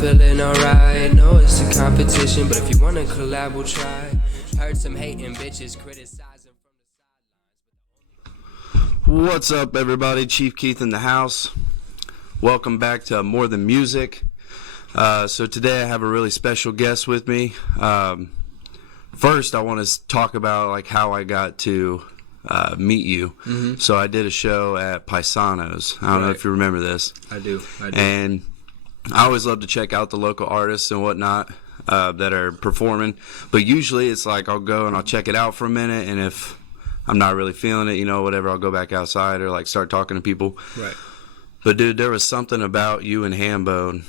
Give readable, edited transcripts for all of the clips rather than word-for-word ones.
feeling alright. No, it's a competition, but if you wanna collab, we'll try. Heard some hating bitches criticizing from the sidelines. What's up, everybody? Chief Keith in the house. Welcome back to More Than Music. So today I have a really special guest with me. First, I want to talk about like how I got to meet you. Mm-hmm. So I did a show at Paisanos. I don't know if you remember this. I do. And I always love to check out the local artists and whatnot that are performing. But usually it's like I'll go and I'll check it out for a minute, and if I'm not really feeling it, whatever, I'll go back outside or like start talking to people. Right. But dude, there was something about you and Hambone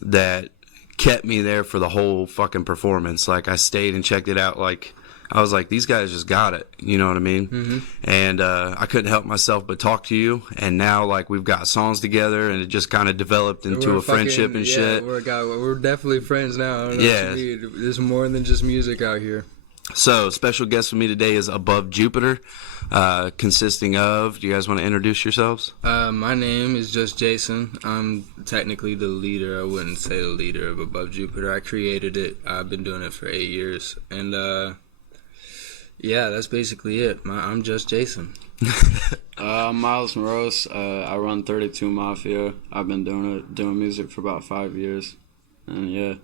that kept me there for the whole fucking performance. Like, I stayed and checked it out. Like, I was like, these guys just got it. You know what I mean? Mm-hmm. And I couldn't help myself but talk to you. And now, like, we've got songs together, and it just kind of developed into a friendship and shit. We're definitely friends now. I don't know what you mean. There's more than just music out here. So, special guest with me today is Above Jupiter, consisting of, do you guys want to introduce yourselves? My name is Jus Jasin. I'm technically the leader. I wouldn't say the leader of Above Jupiter. I created it. I've been doing it for 8 years. And, that's basically it. I'm Jus Jasin. I'm Myles Morose. I run 32 Mafia. I've been doing music for about 5 years. And, yeah.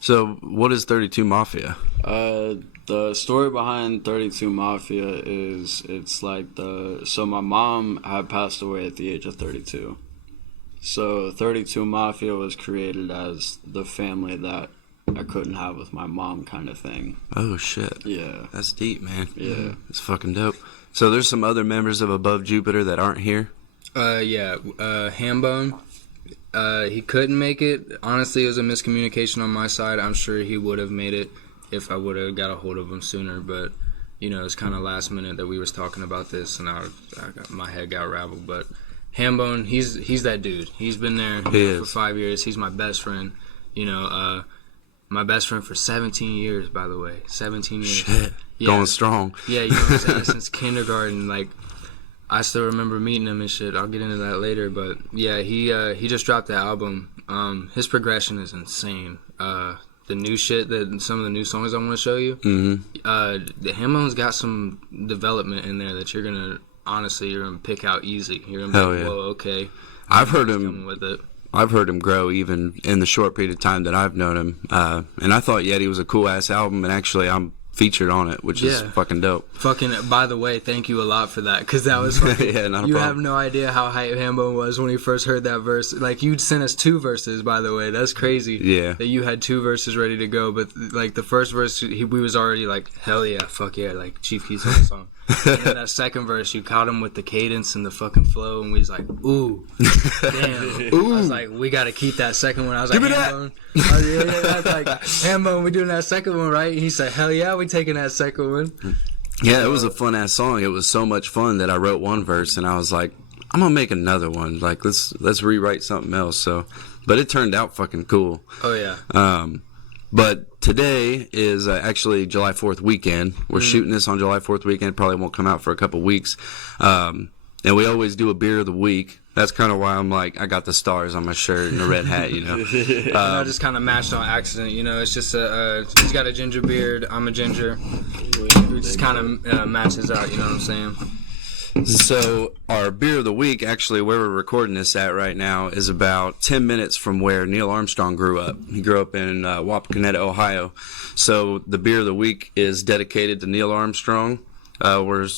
So, what is 32 Mafia? The story behind 32 Mafia is so my mom had passed away at the age of 32. So 32 Mafia was created as the family that I couldn't have with my mom kind of thing. Oh, shit. Yeah. That's deep, man. Yeah. It's fucking dope. So there's some other members of Above Jupiter that aren't here? Hambone. He couldn't make it. Honestly, it was a miscommunication on my side. I'm sure he would have made it if I would have got a hold of him sooner, but it's kind of last minute that we was talking about this, and my head got raveled. But Hambone, he's that dude. He's been there for 5 years. He's my best friend. My best friend for 17 years, by the way. 17 years. Shit. Yeah. Going strong. Yeah, you know what I'm saying? Since kindergarten, like, I still remember meeting him and shit. I'll get into that later, but yeah, he just dropped the album. His progression is insane. The new shit, some of the new songs I want to show you. Mm-hmm. The Hambone's got some development in there that you're gonna pick out easy. You're gonna be like, whoa, okay. I've heard him grow even in the short period of time that I've known him. And I thought Yeti was a cool ass album, and actually I'm featured on it, which is fucking dope. By the way, thank you a lot for that, because that was fucking, not a you problem. have no idea how hype Hambone was when he first heard that verse. Like, you'd sent us 2 verses, by the way. That's crazy. Yeah. That you had 2 verses ready to go, but like the first verse, we was already like, hell yeah, fuck yeah, like Chief Keith's on the song. And then that second verse, you caught him with the cadence and the fucking flow, and we was like, ooh, damn. Ooh. I was like, we gotta keep that second one. I was like, Hambone. That's like, Hambone, we doing that second one, right? He said, hell yeah, we taking that second one. Yeah, it was a fun ass song. It was so much fun that I wrote one verse, and I was like, I'm gonna make another one. Like, let's rewrite something else. So, but it turned out fucking cool. Oh yeah. But today is actually July 4th weekend. We're shooting this on July 4th weekend. Probably won't come out for a couple weeks. And we always do a beer of the week. That's kind of why I'm like, I got the stars on my shirt and a red hat, I just kind of matched on accident, It's just he's got a ginger beard, I'm a ginger. It just kind of matches out, you know what I'm saying? So our beer of the week, actually, where we're recording this at right now, is about 10 minutes from where Neil Armstrong grew up. He grew up in Wapakoneta, Ohio. So the beer of the week is dedicated to Neil Armstrong. We're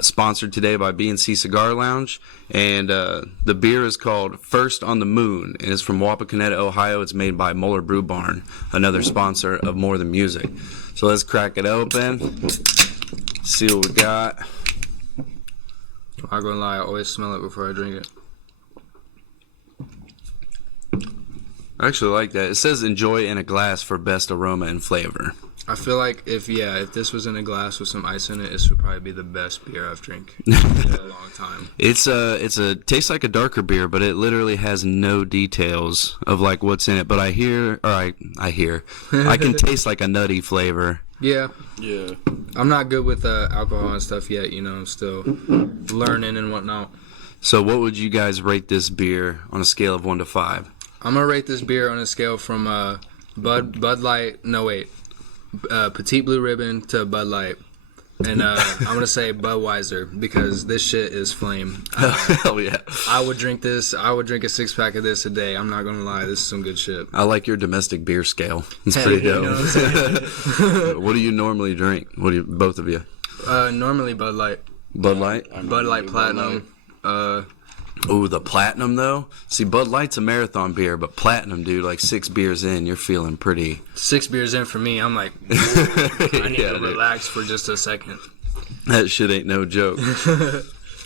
sponsored today by B&C Cigar Lounge, and the beer is called First on the Moon, and it's from Wapakoneta, Ohio. It's made by Moeller Brew Barn, another sponsor of More Than Music. So let's crack it open, see what we got. I'm not gonna lie, I always smell it before I drink it. I actually like that. It says enjoy in a glass for best aroma and flavor. I feel like if this was in a glass with some ice in it, this would probably be the best beer I've drank in a long time. It's tastes like a darker beer, but it literally has no details of like what's in it. But I can taste like a nutty flavor. Yeah. Yeah. I'm not good with alcohol and stuff yet, I'm still learning and whatnot. So what would you guys rate this beer on a scale of 1 to 5? I'm gonna rate this beer on a scale from Bud Light. No wait, Petite Blue Ribbon to Bud Light, and I'm gonna say Budweiser because this shit is flame. Hell yeah! I would drink this. I would drink a 6-pack of this a day. I'm not gonna lie. This is some good shit. I like your domestic beer scale. It's pretty dope. You know what I'm saying? What do you normally drink? Both of you? Normally Bud Light. Bud Light? Bud Light Platinum. Ooh, the Platinum, though? See, Bud Light's a marathon beer, but Platinum, dude, like 6 beers in, you're feeling pretty... 6 beers in for me, I'm like, I need to relax for just a second. That shit ain't no joke.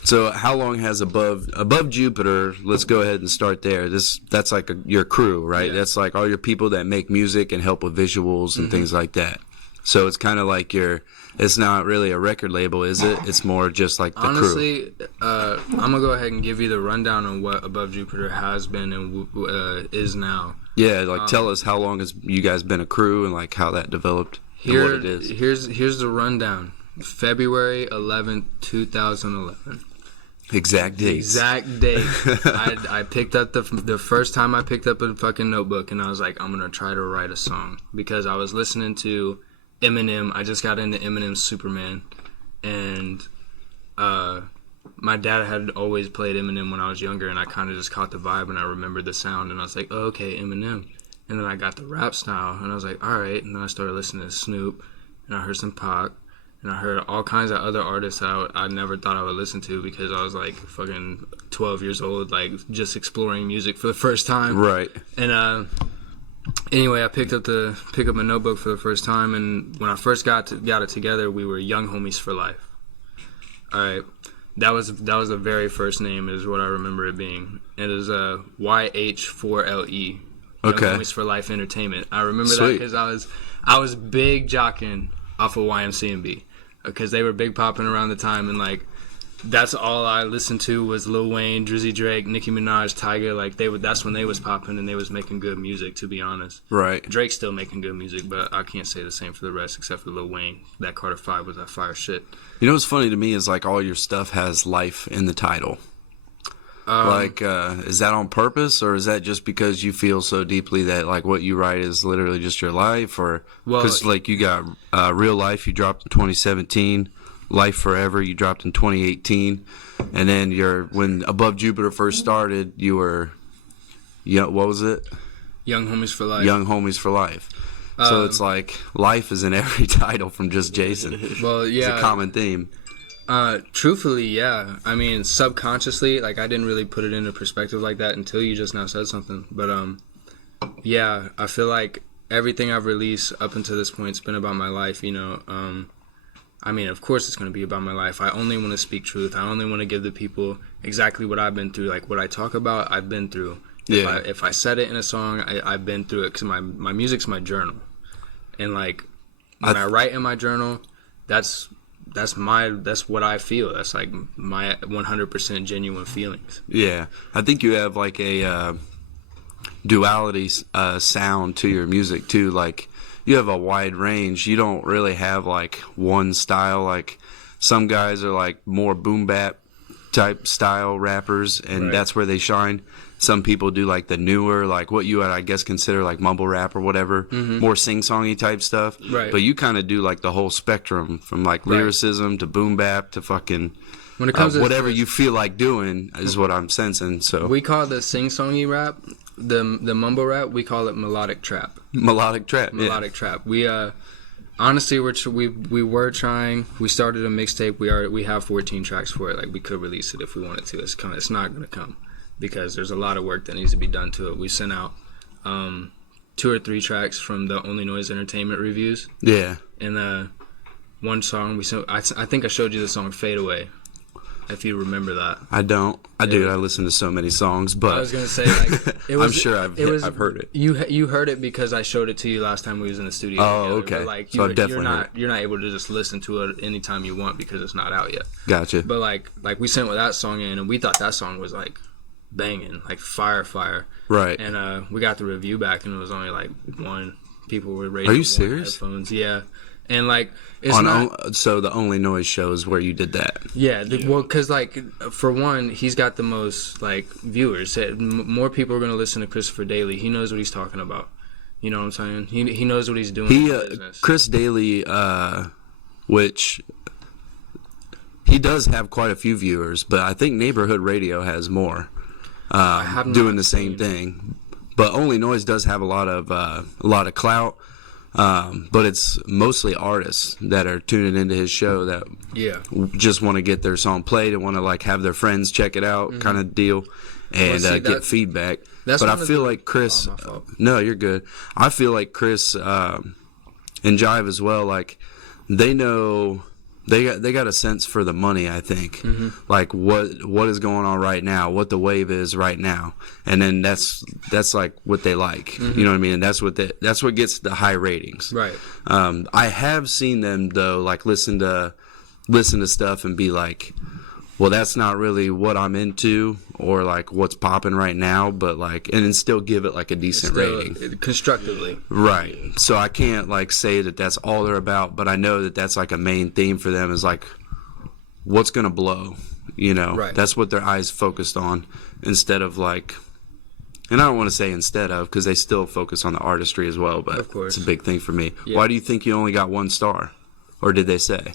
So how long has Above Jupiter, let's go ahead and start there. That's like your crew, right? Yeah. That's like all your people that make music and help with visuals and things like that. So it's kind of like it's not really a record label, is it? It's more just like the crew. Honestly, I'm going to go ahead and give you the rundown on what Above Jupiter has been and is now. Yeah, like tell us how long has you guys been a crew and like how that developed and what it is. Here's the rundown. February 11th, 2011. Exact date. Exact date. I picked up the first time I picked up a fucking notebook and I was like, I'm going to try to write a song because I was listening to Eminem. I just got into Eminem's Superman, and my dad had always played Eminem when I was younger, and I kind of just caught the vibe, and I remembered the sound, and I was like, oh, okay, Eminem. And then I got the rap style, and I was like, all right. And then I started listening to Snoop, and I heard some Pac, and I heard all kinds of other artists that I never thought I would listen to because I was like fucking 12 years old, like just exploring music for the first time. Right. And anyway, I picked up my notebook for the first time, and when I first got it together, we were Young Homies for Life. All right, that was the very first name is what I remember it being. It is YH4LE. Okay. Young Homies for Life Entertainment. I remember that because I was big jocking off of YMCMB because they were big popping around the time, and like that's all I listened to was Lil Wayne, Drizzy Drake, Nicki Minaj, Tyga. Like that's when they was popping and they was making good music, to be honest. Right. Drake's still making good music, but I can't say the same for the rest except for Lil Wayne. That Carter 5 was that fire shit. You know what's funny to me is like all your stuff has life in the title. Is that on purpose or is that just because you feel so deeply that like what you write is literally just your life, or because like you got Real Life you dropped in 2017. Life Forever you dropped in 2018, and then when Above Jupiter first started, you were, what was it? Young Homies for Life. Young Homies for Life. So it's like life is in every title from Jus Jasin. Well, yeah, it's a common theme. Truthfully, yeah. I mean, subconsciously, like I didn't really put it into perspective like that until you just now said something. But yeah, I feel like everything I've released up until this point has been about my life. I mean, of course it's going to be about my life. I only want to speak truth. I only want to give the people exactly what I've been through. Like, what I talk about, I've been through. Yeah. If I said it in a song, I've been through it because my music's my journal. And, like, when I write in my journal, that's what I feel. That's, like, my 100% genuine feelings. Yeah. I think you have, like, a duality sound to your music, too. Like, you have a wide range. You don't really have like one style. Like some guys are like more boom bap type style rappers, and that's where they shine. Some people do like the newer, like what you would I guess consider like mumble rap or whatever, more sing-songy type stuff. Right. But you kind of do like the whole spectrum from like lyricism to boom bap to fucking when it comes to whatever you feel like doing is what I'm sensing. So we call the sing-songy rap, the mumble rap, we call it melodic trap. Melodic trap. We honestly we were trying. We started a mixtape. We have 14 tracks for it. Like we could release it if we wanted to. It's not gonna come because there's a lot of work that needs to be done to it. We sent out 2 or 3 tracks from the Only Noise Entertainment reviews. Yeah. And one song we sent. I think I showed you the song Fade Away. If you remember that. I don't. I do. I listen to so many songs, but I was gonna say like I'm sure I've heard it. You heard it because I showed it to you last time we was in the studio. Oh, together. okay. But like So I've definitely heard it. You're not able to just listen to it anytime you want because it's not out yet. Gotcha. But like we sent with that song in, and we thought that song was like banging, like fire. Right. And we got the review back, and it was only like 1. People were rating. Are you serious? Headphones. Yeah. And like it's so the Only Noise show is where you did that. Yeah, well, because like for one, he's got the most like viewers. More people are going to listen to Christopher Daly. He knows what he's talking about. You know what I'm saying? He knows what he's doing. Chris Daly, which he does have quite a few viewers, but I think Neighborhood Radio has more doing the same thing. But Only Noise does have a lot of clout. But it's mostly artists that are tuning into his show that just want to get their song played and want to like have their friends check it out, kind of deal, and get feedback. But I feel like Chris, no, you're good. I feel like Chris and Jive as well. Like they know. They got a sense for the money, I think. Like what is going on right now, what the wave is right now, and then that's like what they like. You know what I mean? And that's what gets the high ratings. Right. I have seen them though, like listen to stuff and be like, well, that's not really what I'm into or like what's popping right now, but like, and then still give it like a decent rating constructively. Right. So I can't like say that that's all they're about, but I know that that's like a main theme for them is like what's going to blow, you know. Right. That's what their eyes focused on instead of like, and I don't want to say instead of because they still focus on the artistry as well, but of course. It's a big thing for me. Yeah. Why do you think you only got 1 star? Or did they say?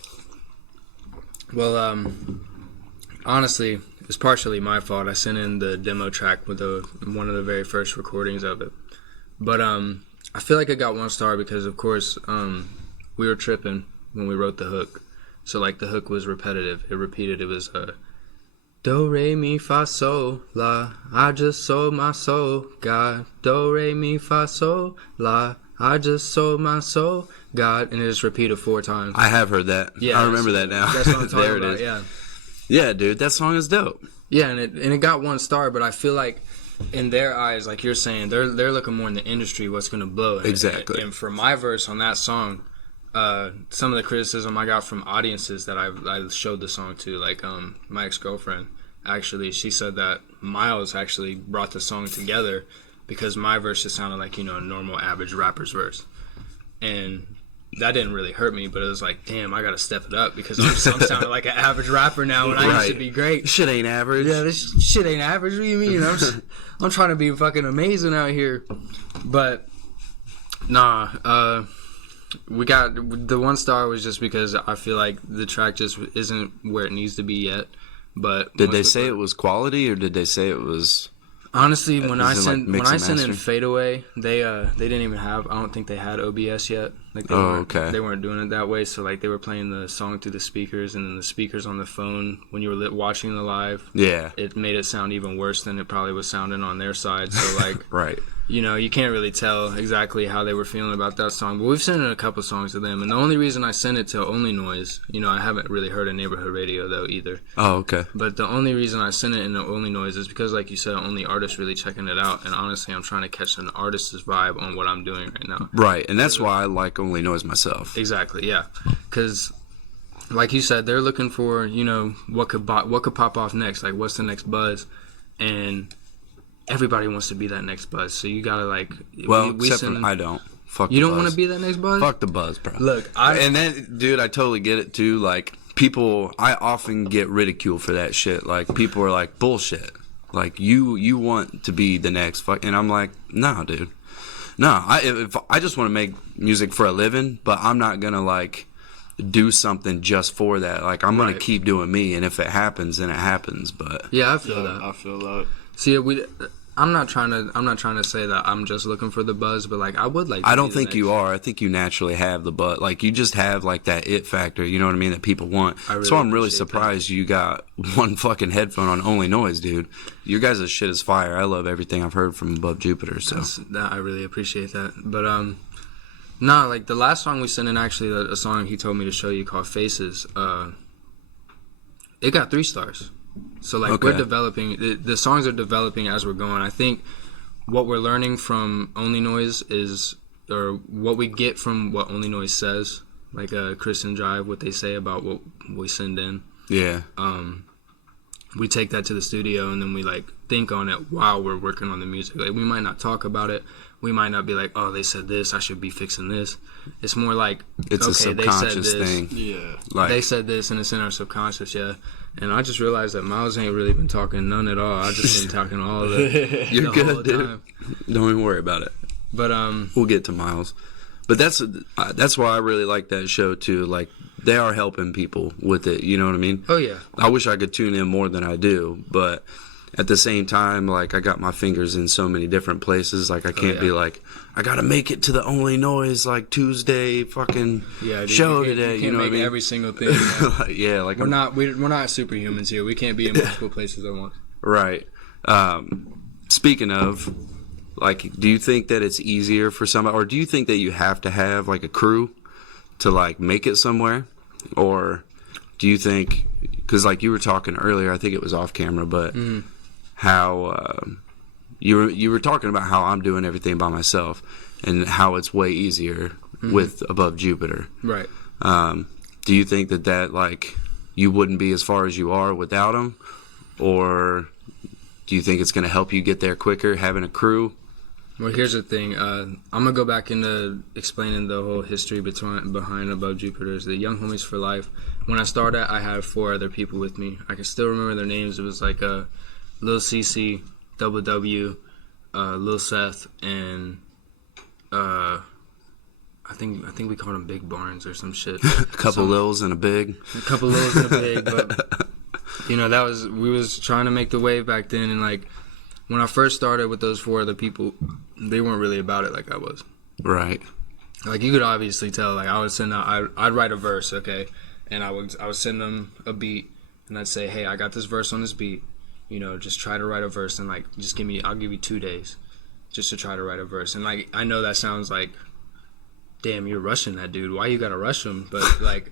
Well, honestly, it's partially my fault. I sent in the demo track with one of the very first recordings of it. But I feel like I got 1 star because, of course, we were tripping when we wrote the hook. So, like, the hook was repetitive. It repeated. It was do, re, mi, fa, sol, la. I just sold my soul, God. Do, re, mi, fa, sol, la. I just sold my soul, God. And it just repeated 4 times. I have heard that. Yeah, I remember that now. That's what I'm talking there about, it is. yeah. Yeah, dude, that song is dope. Yeah, and it got 1 star, but I feel like in their eyes, like you're saying, they're looking more in the industry, what's going to blow. Exactly. And for my verse on that song, some of the criticism I got from audiences that I showed the song to, like my ex-girlfriend, actually, she said that Myles actually brought the song together because my verse just sounded like, you know, a normal average rapper's verse. And that didn't really hurt me, but it was like, damn, I gotta step it up because I'm sounding like an average rapper now when I used to be great. This shit ain't average. Yeah, this shit ain't average. What do you mean? I'm trying to be fucking amazing out here. But nah, we got the 1 star was just because I feel like the track just isn't where it needs to be yet. But did they say it was quality or did they say it was? Honestly, when I sent in Fade Away, they didn't even have. I don't think they had OBS yet. Like they weren't doing it that way. So like they were playing the song through the speakers, and then the speakers on the phone when you were watching the live. Yeah, it made it sound even worse than it probably was sounding on their side. So like, right. You know, you can't really tell exactly how they were feeling about that song. But we've sent in a couple songs to them, and the only reason I sent it to Only Noise, you know, I haven't really heard of Neighborhood Radio though either. Oh, okay. But the only reason I sent it in the Only Noise is because, like you said, only artists really checking it out. And honestly, I'm trying to catch an artist's vibe on what I'm doing right now. Right, and that's why I like Only Noise myself. Exactly, yeah. Because, like you said, they're looking for, you know, what could pop off next. Like, what's the next buzz? And everybody wants to be that next buzz, so you gotta like. Well, except for I don't. Fuck. You don't want to be that next buzz. Fuck the buzz, bro. Look, and then, dude, I totally get it too. Like people, I often get ridiculed for that shit. Like people are like, bullshit. Like you want to be the next fuck, and I'm like, nah, dude. Nah, I just want to make music for a living, but I'm not gonna like do something just for that. Like I'm gonna keep doing me, and if it happens, then it happens. But yeah, I feel that. I feel that. See, I'm not trying to say that I'm just looking for the buzz, but like I would like. I don't think you are. I think you naturally have the buzz. Like you just have like that it factor. You know what I mean? That people want. So I'm really surprised you got 1 fucking headphone on Only Noise, dude. Your guys' shit is fire. I love everything I've heard from Above Jupiter. So I really appreciate that. But nah, like the last song we sent in, actually a song he told me to show you called Faces. It got 3 stars. So like we're developing, the songs are developing as we're going. I think what we're learning from Only Noise is, or what we get from what Only Noise says, like Chris and Jive, what they say about what we send in. Yeah. we take that to the studio and then we like think on it while we're working on the music. Like we might not talk about it. We might not be like, oh, they said this, I should be fixing this. It's more like, it's okay, a subconscious they said this. thing. Yeah. Like, They said this and it's in our subconscious, yeah. And I just realized that Myles ain't really been talking none at all. I just been talking all of it. you're the good, whole dude. time. Don't even worry about it. But We'll get to Myles. But that's why I really like that show too. Like, they are helping people with it. You know what I mean? oh yeah. I wish I could tune in more than I do, but at the same time, like, I got my fingers in so many different places. Like, I can't be like, I gotta make it to the Only Noise like Tuesday fucking show today. You know what I mean? Every single thing. You know? Yeah, like we're not superhumans here. We can't be in multiple places at once. right. Speaking of, like, do you think that it's easier for somebody, or do you think that you have to have like a crew to like make it somewhere, or do you think, because like you were talking earlier, I think it was off camera, but how you were talking about how I'm doing everything by myself and how it's way easier with Above Jupiter. Right. Do you think that like you wouldn't be as far as you are without them, or do you think it's going to help you get there quicker having a crew? Well, here's the thing. I'm gonna go back into explaining the whole history behind Above Jupiter. The Young Homies for Life. When I started, I had 4 other people with me. I can still remember their names. It was like Lil CC, Double W, Lil Seth, and I think we called him Big Barnes or some shit. A couple Lils and a big. A couple Lils and a big, but you know, we was trying to make the wave back then, and like when I first started with those 4 other people, they weren't really about it like I was. Right. Like you could obviously tell. Like I would send out, I'd write a verse, okay, and I would send them a beat, and I'd say, hey, I got this verse on this beat. You know, just try to write a verse, and like I'll give you 2 days, just to try to write a verse. And like I know that sounds like, damn, you're rushing that dude. Why you gotta rush him? But like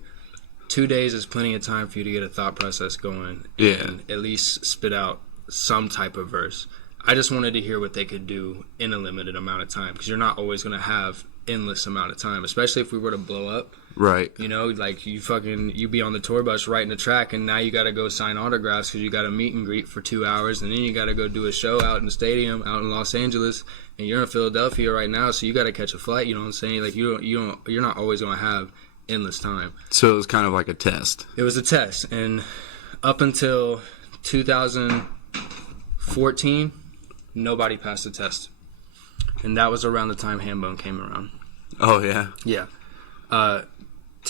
2 days is plenty of time for you to get a thought process going. And at least spit out some type of verse. I just wanted to hear what they could do in a limited amount of time, because you're not always going to have endless amount of time, especially if we were to blow up. Right. You know, like you be on the tour bus writing a track, and now you got to go sign autographs because you got a meet and greet for 2 hours, and then you got to go do a show out in the stadium out in Los Angeles, and you're in Philadelphia right now, so you got to catch a flight. You know what I'm saying? Like you're not always going to have endless time. So it was kind of like a test. It was a test, and up until 2014. Nobody passed the test. And that was around the time Hambone came around. Oh, yeah? Yeah. To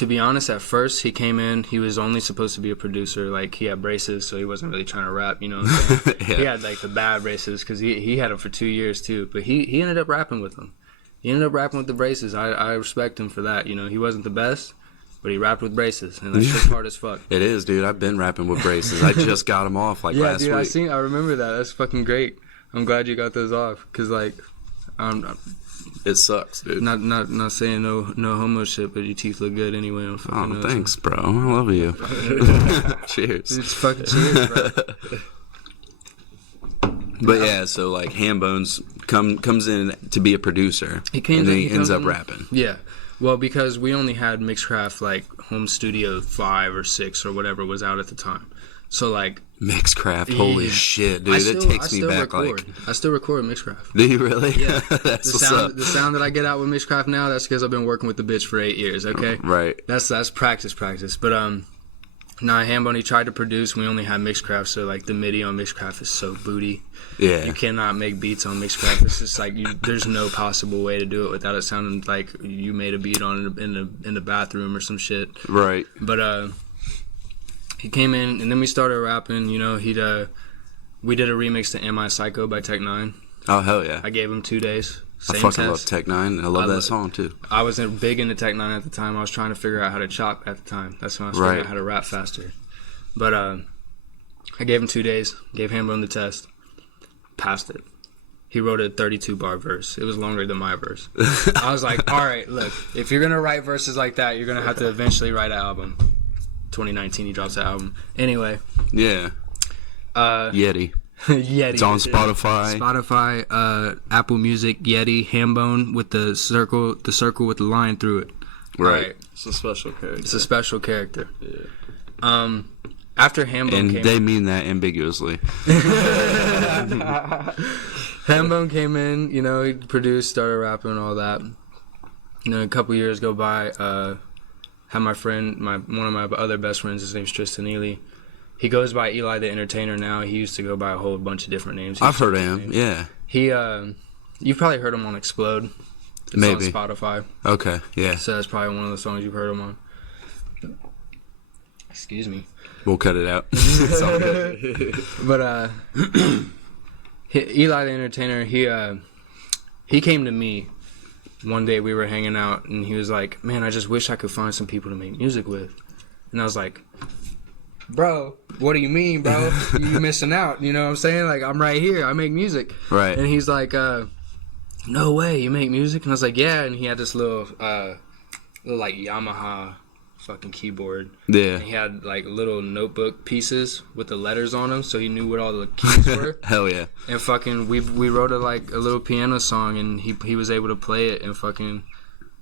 be honest, at first, he came in, he was only supposed to be a producer. Like, he had braces, so he wasn't really trying to rap, you know what I'm saying? Yeah. He had, like, the bad braces, because he had them for 2 years, too. But he ended up rapping with them. He ended up rapping with the braces. I respect him for that. You know, he wasn't the best, but he rapped with braces, and that's just hard as fuck. It is, dude. I've been rapping with braces. I just got them off, like, last dude, week. I remember that. That's fucking great. I'm glad you got those off, because, like, it sucks, dude. Not saying no homo shit, but your teeth look good anyway. Oh, thanks, bro. I love you. Cheers. It's fucking cheers, bro. But yeah, so like Hambone's comes in to be a producer, and then he ends up rapping. Yeah. Well, because we only had Mixcraft, like, home studio 5 or 6 or whatever was out at the time. So, like... Mixcraft, holy shit, dude. It takes me back, record. like... I still record Mixcraft. Do you really? Yeah. That's what's up. The sound that I get out with Mixcraft now, that's because I've been working with the bitch for 8 years, okay? Right. That's practice. But, Hambone tried to produce. We only had Mixcraft, so, like, the MIDI on Mixcraft is so booty. Yeah. You cannot make beats on Mixcraft. It's just like there's no possible way to do it without it sounding like you made a beat on in the bathroom or some shit. Right. But he came in, and then we started rapping. You know, we did a remix to Am I Psycho by Tech 9. Oh, hell yeah. I gave him 2 days. Same I fucking test. love Tech 9. I love that song, too. I wasn't big into Tech 9 at the time. I was trying to figure out how to chop at the time. That's when I was figuring out how to rap faster. But I gave him 2 days, gave Hambone the test. Passed it. He wrote a 32-bar verse. It was longer than my verse. I was like, all right, look, if you're going to write verses like that, you're going to have to eventually write an album. 2019, he drops the album. Anyway. Yeah. Yeti. Yeti. It's on Spotify. Spotify, Apple Music, Yeti, Hambone with the circle with the line through it. Right. It's a special character. It's a special character. Yeah. After Hambone And came they mean that ambiguously. Hambone came in, you know, he produced, started rapping and all that. You know, a couple years go by, had my friend, one of my other best friends, his name's Tristan Ely. He goes by Eli the Entertainer now. He used to go by a whole bunch of different names. I've heard of him, yeah. He, you've probably heard him on Explode. It's Maybe. on Spotify. Okay, yeah. So that's probably one of the songs you've heard him on. Excuse me. We'll cut it out. It's all good. But Eli the Entertainer, he came to me one day. We were hanging out, and he was like, "Man, I just wish I could find some people to make music with." And I was like, "Bro, what do you mean, bro? You missing out? You know what I'm saying? Like, I'm right here. I make music." Right. And he's like, "No way, you make music?" And I was like, "Yeah." And he had this little like Yamaha fucking keyboard. Yeah. And he had like little notebook pieces with the letters on them, so he knew what all the keys were. Hell yeah. And fucking we wrote a little piano song, and he was able to play it, and fucking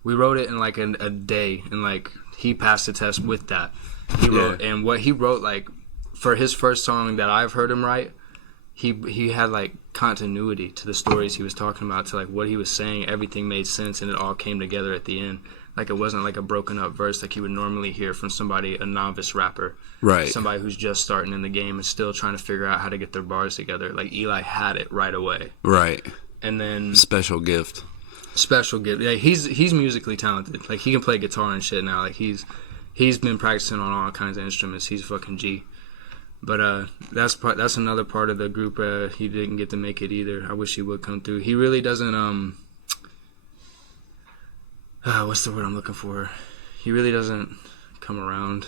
we wrote it in like a day, and like he passed the test with that. He wrote, and what he wrote, like for his first song that I've heard him write, he had like continuity to the stories he was talking about, to like what he was saying. Everything made sense, and it all came together at the end. Like, it wasn't like a broken up verse like you would normally hear from somebody, a novice rapper. Right. Somebody who's just starting in the game and still trying to figure out how to get their bars together. Like, Eli had it right away. Right. And then... Special gift. Yeah, he's musically talented. Like, he can play guitar and shit now. Like, he's been practicing on all kinds of instruments. He's fucking G. But that's another part of the group. He didn't get to make it either. I wish he would come through. He really doesn't... what's the word I'm looking for? He really doesn't come around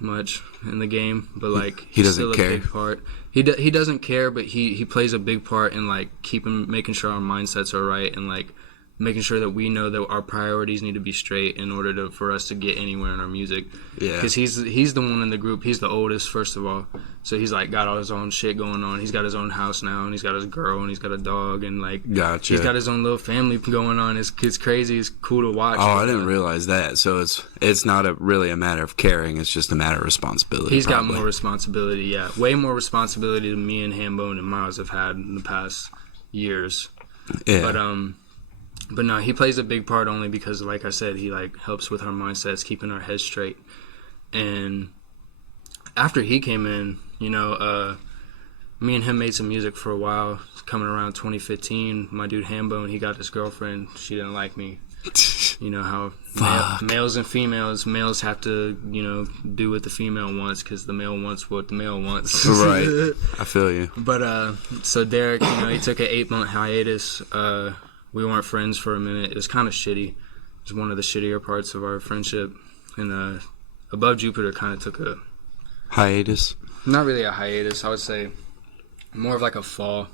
much in the game, but like he doesn't still a care. big part. He doesn't care, but he plays a big part in like making sure our mindsets are right, and like making sure that we know that our priorities need to be straight in order for us to get anywhere in our music. Yeah. Because he's the one in the group. He's the oldest, first of all. So he's like got all his own shit going on. He's got his own house now, and he's got his girl, and he's got a dog, and like he's got his own little family going on. It's crazy. It's cool to watch. Oh, I didn't realize that. So it's not really a matter of caring. It's just a matter of responsibility. He's got more responsibility. Yeah, way more responsibility than me and Hambone and Myles have had in the past years. Yeah. But no, he plays a big part only because, like I said, he like helps with our mindsets, keeping our heads straight. And after he came in, you know, me and him made some music for a while. Coming around 2015, my dude Hambone, he got this girlfriend. She didn't like me. You know how males and females, males have to, you know, do what the female wants because the male wants what the male wants. Right. I feel you. But so Derek, you know, he took an 8-month hiatus. We weren't friends for a minute. It was kind of shitty. It was one of the shittier parts of our friendship. And Above Jupiter kind of took a... hiatus? Not really a hiatus. I would say more of like a fall.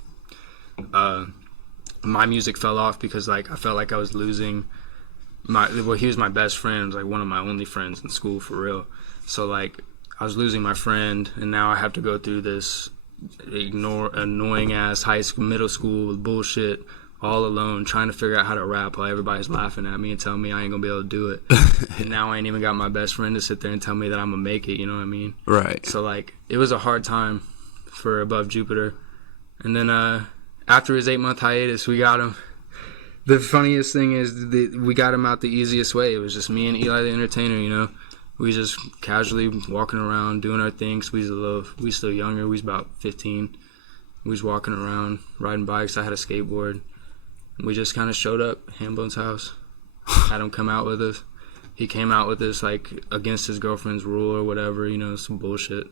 My music fell off because like I felt like I was losing he was my best friend, like one of my only friends in school for real. So like I was losing my friend, and now I have to go through this annoying ass middle school bullshit all alone, trying to figure out how to rap while everybody's laughing at me and telling me I ain't gonna be able to do it. And now I ain't even got my best friend to sit there and tell me that I'm gonna make it, you know what I mean? Right. So like it was a hard time for Above Jupiter. And then after his 8-month hiatus, we got him. The funniest thing is we got him out the easiest way. It was just me and Eli the Entertainer, you know. We just casually walking around doing our things. We still younger. We was about 15. We was walking around riding bikes. I had a skateboard. We just kind of showed up at Hambone's house, had him come out with us. He came out with us like against his girlfriend's rule or whatever, you know, some bullshit.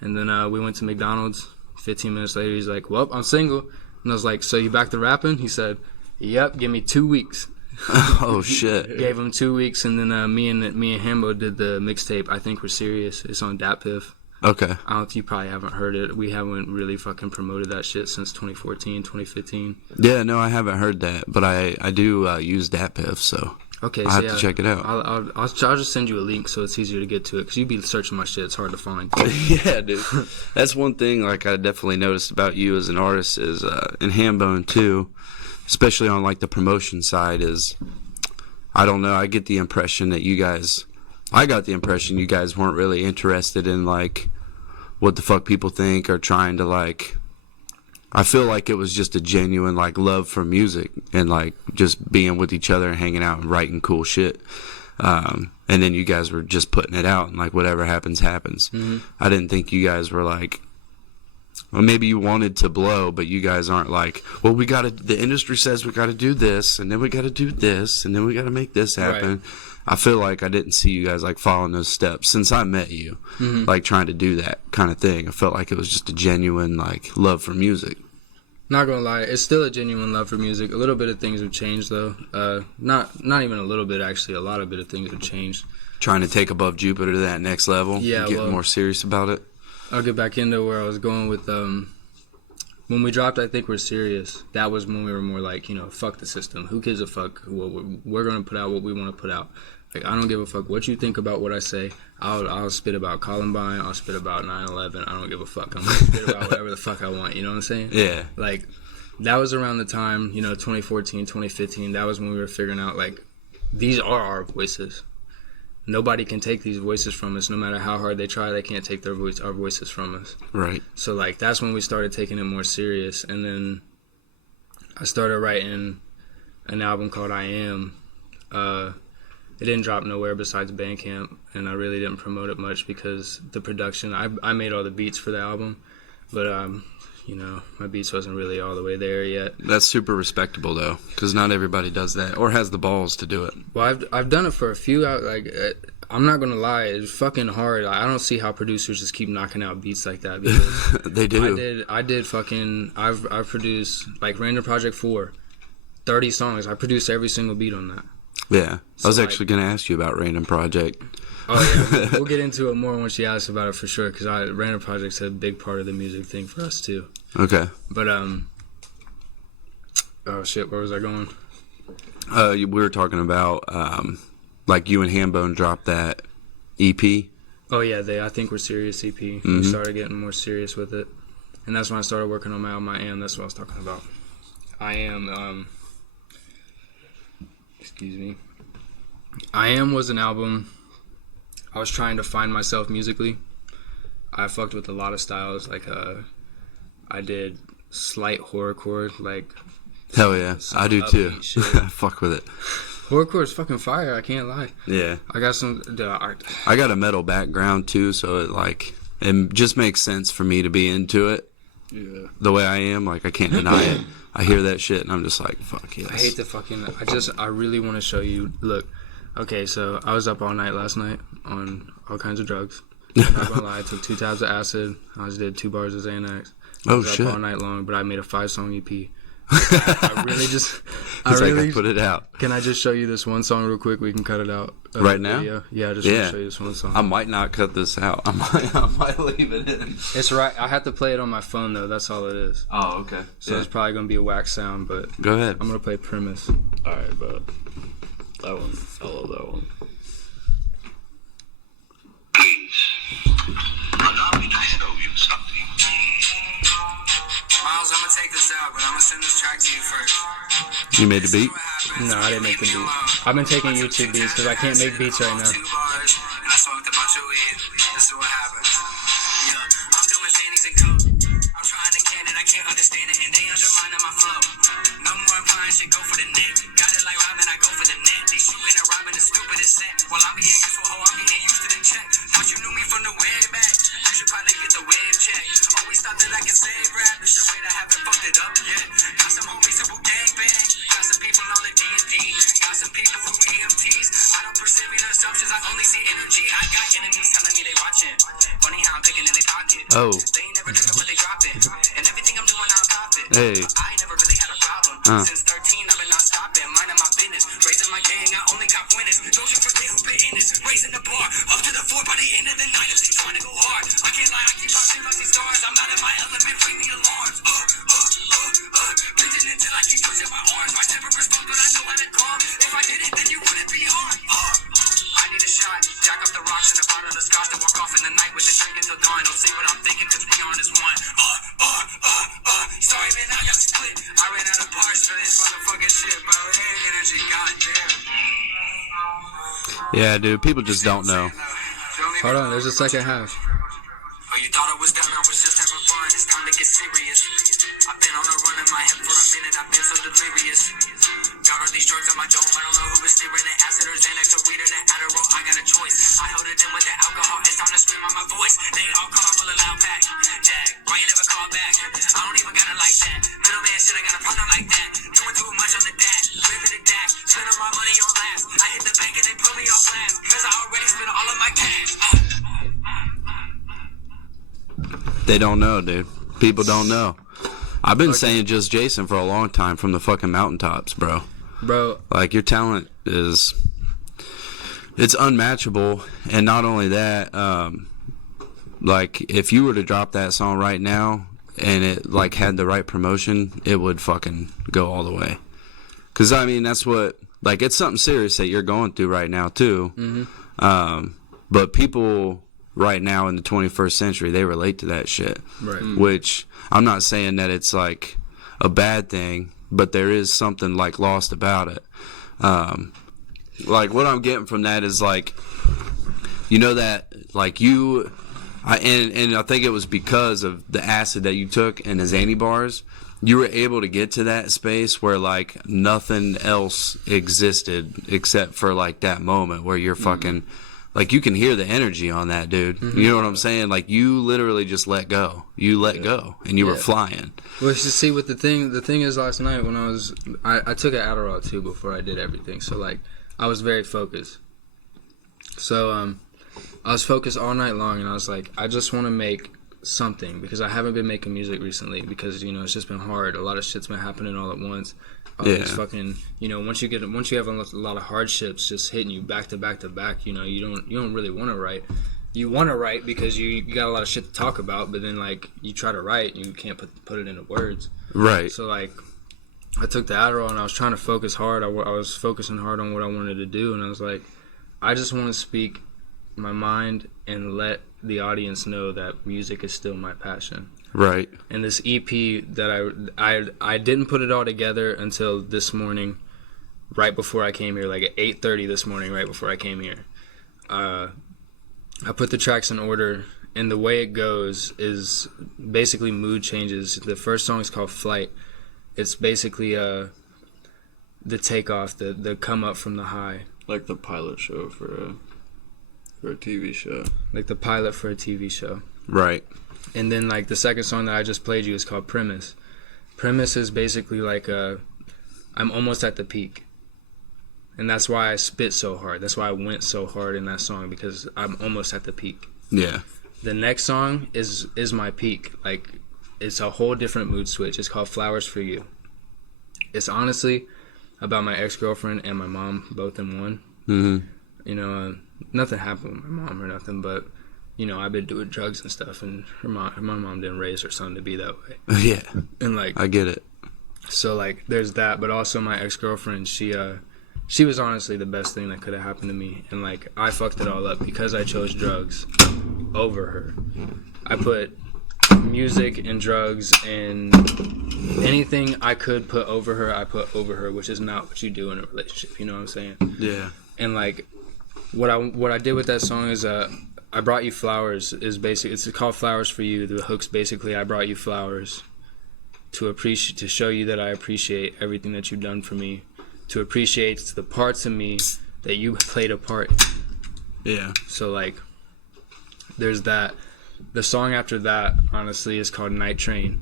And then we went to McDonald's. 15 minutes later, he's like, "Well, I'm single." And I was like, "So you back to rapping?" He said, "Yep, give me 2 weeks." Oh shit! Gave him 2 weeks, and then me and Hambo did the mixtape. I Think We're Serious. It's on DatPiff. Okay. You probably haven't heard it. We haven't really fucking promoted that shit since 2014, 2015. Yeah, no, I haven't heard that, but I do use DatPiff, so okay, I'll have to check it out. I'll just send you a link so it's easier to get to it, because you be searching my shit. It's hard to find. Yeah, dude. That's one thing like I definitely noticed about you as an artist is, in Hambone too, especially on like the promotion side, is I don't know, I got the impression you guys weren't really interested in like what the fuck people think or trying to like. I feel like it was just a genuine like love for music and like just being with each other and hanging out and writing cool shit. And then you guys were just putting it out and like whatever happens, happens. Mm-hmm. I didn't think you guys were like, well, maybe you wanted to blow, but you guys aren't like, well, the industry says we got to do this and then we got to do this and then we got to make this happen. Right. I feel like I didn't see you guys like following those steps since I met you, like trying to do that kind of thing. I felt like it was just a genuine like love for music. Not gonna lie, it's still a genuine love for music. A little bit of things have changed though. Not even a little bit actually. A lot of bit of things have changed. Trying to take Above Jupiter to that next level. Yeah, get more serious about it. I'll get back into where I was going with when we dropped I Think We're Serious. That was when we were more like, you know, fuck the system. Who gives a fuck? We're gonna put out what we want to put out. Like, I don't give a fuck what you think about what I say. I'll spit about Columbine. I'll spit about 9/11. I don't give a fuck. I'm gonna spit about whatever the fuck I want. You know what I'm saying? Yeah. Like, that was around the time, you know, 2014, 2015. That was when we were figuring out, like, these are our voices. Nobody can take these voices from us. No matter how hard they try, they can't take our voices from us. Right. So, like, that's when we started taking it more serious. And then I started writing an album called I Am. It didn't drop nowhere besides Bandcamp, and I really didn't promote it much because the production, I made all the beats for the album, but you know, my beats wasn't really all the way there yet. That's super respectable though, because not everybody does that or has the balls to do it. Well, I've done it for a few. I'm not gonna lie, it's fucking hard. I don't see how producers just keep knocking out beats like that because they do. I've produced like Random Project 4, 30 songs. I produced every single beat on that. Yeah, I was actually going to ask you about Random Project. Oh, yeah, we'll get into it more when she asks about it for sure, because Random Project's a big part of the music thing for us, too. Okay. But, oh, shit, where was I going? We were talking about, like, you and Hambone dropped that EP. Oh, yeah, I Think We're Serious EP. We started getting more serious with it. And that's when I started working on my album, I Am. That's what I was talking about. I Am, excuse me. I Am was an album. I was trying to find myself musically. I fucked with a lot of styles. Like, I did slight horrorcore. Like, hell yeah, I do too. I fuck with it. Horrorcore is fucking fire. I can't lie. Yeah. I got some. I got a metal background too, so it just makes sense for me to be into it. Yeah. The way I am, like I can't deny it. I hear that shit and I'm just like, fuck yes. I hate the fucking. I really want to show you. Look, okay, so I was up all night last night on all kinds of drugs. I'm not gonna lie, I took 2 tabs of acid. I just did 2 bars of Xanax. I was up all night long, but I made a 5-song EP. I really just. I put it out. Can I just show you this one song real quick? We can cut it out right now. Video. Yeah, I just want to show you this one song. I might not cut this out. I might leave it in. It's right. I have to play it on my phone though. That's all it is. Oh, okay. So it's probably gonna be a whack sound, but go ahead. I'm gonna play Premise. All right, but that one. I love that one. Myles, I'm gonna take this out, but I'm gonna send this track to you first. You made the beat? No, I didn't make the beat. I've been taking YouTube beats because I can't make beats right now. 2 bars, and I smoked a bunch of weed. This is what happens. Yeah, I'm doing Xanax and coke. I'm trying to can it, I can't understand it, and they undermining my flow. No more applying shit, go for the net. Got it like Robin, I go for the net. They shooting and robbing the stupidest set. While I'm being useful, ho, I'm getting used to the check. Thought you knew me from the way back. You should probably get the wave check. Always thought that I could save rap. It's your way to haven't fucked it up yet. Got some homies who gangbang. Got some people on the D&D. Got some people who EMTs. I don't perceive the assumptions, I only see energy. I got enemies telling me they watching. Funny how I'm picking in their pocket. Oh. They ain't never doing what they dropping. And everything I'm doing, I'm profit. Hey. I ain't never really had a problem. Since 13, I've been not stopping. Minding my business. Raising my gang, I only got winners. Don't you forget who been in this. Raising the bar. Up to the floor by the end of the night. I'm just trying to go hard. I can't lie, I keep popping like these stars. I'm out of my element, ring the alarms. Bitching until I keep pushing my arms. I never respond, but I know how to calm. If I did it, then you wouldn't be hard. I need a shot. Jack up the rocks in the bottom of the scotch. To walk off in the night with the drink until dawn. Don't say what I'm thinking, cause we on as one. Sorry, man, I got split. I ran out of bars for this motherfucking shit, bro. Hey, energy, goddamn. Yeah, dude, people just don't know. Hold on, there's a second half. Oh, you thought it was done? make it serious. I've been on a run in my head for a minute, I've been so delirious. Got all these drugs on my dome, I don't know who is steering it. Acid or Xanax or weed or the Adderall, I got a choice. I hold it in with the alcohol, it's time to scream on my voice. They all call full of loud pack. Jack, why you never call back? I don't even got it like that. Middleman shit, I got a partner like that. Doing too much on the dash, living the dash. Spend all my money on last. I hit the bank and they put me on blast. Cause I already spent all of my cash. They don't know, dude. People don't know. I've been saying Jus Jasin for a long time from the fucking mountaintops, bro. Bro, Like, your talent is... It's unmatchable. And not only that, like, if you were to drop that song right now and it, like, had the right promotion, it would fucking go all the way. Because, I mean, that's what... Like, it's something serious that you're going through right now, too. Mm-hmm. But people right now in the 21st century, they relate to that shit. Right. Which, I'm not saying that it's, like, a bad thing, but there is something, like, lost about it. Like, what I'm getting from that is, like, you know that, like, and I think it was because of the acid that you took and the Zany bars, you were able to get to that space where, like, nothing else existed except for, like, that moment where you're fucking, like, you can hear the energy on that, dude. Mm-hmm. You know what I'm saying? Like, you literally just let go. You let go, and you were flying. well, you see, what the thing is, last night when I took an Adderall, too, before I did everything. So, like, I was very focused. So, I was focused all night long, and I was like, I just want to make something, because I haven't been making music recently, because, you know, it's just been hard. A lot of shit's been happening all at once. It's fucking, you know, once you have a lot of hardships just hitting you back to back to back, you know, you don't really want to write. You want to write because you got a lot of shit to talk about, but then, like, you try to write and you can't put it into words. Right. So, like, I took the Adderall and I was trying to focus hard. I was focusing hard on what I wanted to do, and I was like, I just want to speak my mind and let the audience know that music is still my passion. Right. And this EP that I didn't put it all together until this morning, right before I came here, like at 8:30 this morning, right before I came here. I put the tracks in order, and the way it goes is basically mood changes. The first song is called Flight. It's basically the takeoff, the come up from the high. Like the pilot show for a TV show. Like the pilot for a TV show. Right. And then, like, the second song that I just played you is called Premise. Premise is basically like I'm almost at the peak. And that's why I spit so hard. That's why I went so hard in that song, because I'm almost at the peak. Yeah. The next song is my peak. Like, it's a whole different mood switch. It's called Flowers for You. It's honestly about my ex-girlfriend and my mom, both in one. Mm-hmm. You know, nothing happened with my mom or nothing, but, you know, I've been doing drugs and stuff, and my mom didn't raise her son to be that way. Yeah. And, like, I get it. so, like, there's that, but also my ex-girlfriend, she was honestly the best thing that could have happened to me, and, like, I fucked it all up because I chose drugs over her. I put music and drugs and anything I could put over her, I put over her, which is not what you do in a relationship, you know what I'm saying? Yeah. And, like, what I did with that song is I Brought You Flowers is basically, it's called Flowers for You. The hook's basically, I brought you flowers to show you that I appreciate everything that you've done for me, to appreciate the parts of me that you played a part in. Yeah. So, like, there's that. The song after that, honestly, is called Night Train.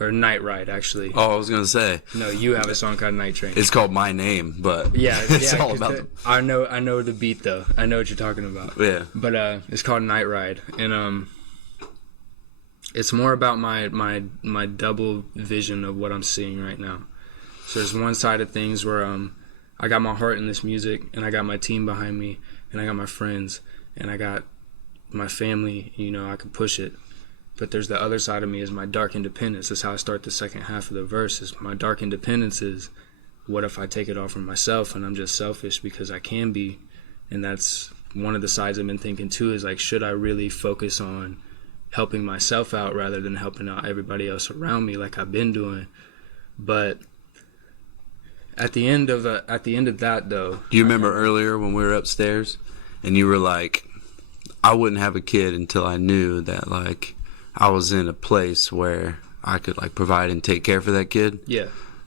Or Night Ride, actually. Oh, I was gonna say. No, you have a song called Night Train. It's called My Name, but Yeah, it's all about I know the beat, though. I know what you're talking about. Yeah. But it's called Night Ride, and it's more about my double vision of what I'm seeing right now. So there's one side of things where I got my heart in this music, and I got my team behind me, and I got my friends, and I got my family. You know, I can push it. But there's the other side of me, is my dark independence. That's how I start the second half of the verse. Is my dark independence is, what if I take it all from myself and I'm just selfish because I can be? And that's one of the sides I've been thinking too, is like, should I really focus on helping myself out rather than helping out everybody else around me like I've been doing? But at the end of that, though, Do you remember earlier when we were upstairs and you were like, I wouldn't have a kid until I knew that, like, I was in a place where I could like provide and take care for that kid. Yeah.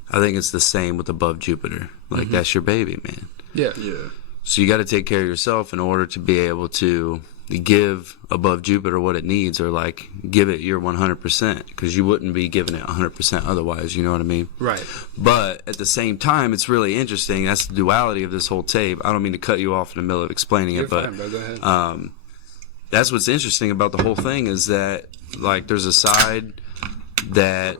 I think it's the same with Above Jupiter. Like that's your baby, man. Yeah. Yeah. So you got to take care of yourself in order to be able to give Above Jupiter what it needs, or like give it your 100%, because you wouldn't be giving it 100% otherwise. You know what I mean? Right. But at the same time, it's really interesting. That's the duality of this whole tape. I don't mean to cut you off in the middle of explaining You're it, but fine, bro. Go ahead. that's what's interesting about the whole thing, is that like there's a side that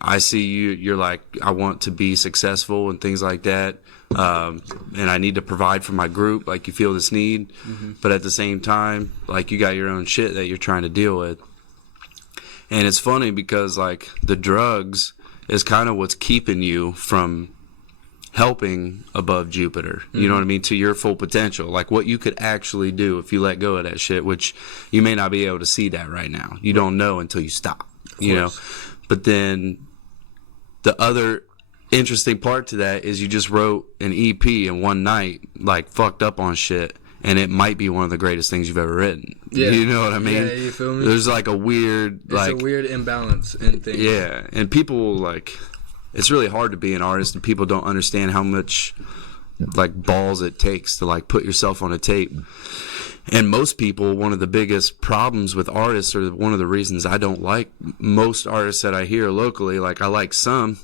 I see you're like, I want to be successful and things like that, and I need to provide for my group, like you feel this need, but at the same time, like you got your own shit that you're trying to deal with. And it's funny because like the drugs is kind of what's keeping you from helping Above Jupiter, you know what I mean, to your full potential, like what you could actually do if you let go of that shit, which you may not be able to see that right now. You don't know until you stop, you know. But then the other interesting part to that is you just wrote an EP in one night, like fucked up on shit, and it might be one of the greatest things you've ever written. Yeah. You know what I mean? Yeah, you feel me? There's like a weird, It's like a weird imbalance in things. yeah, and people like, it's really hard to be an artist, and people don't understand how much like balls it takes to like put yourself on a tape. And most people, one of the biggest problems with artists, or one of the reasons I don't like most artists that I hear locally, like I like some,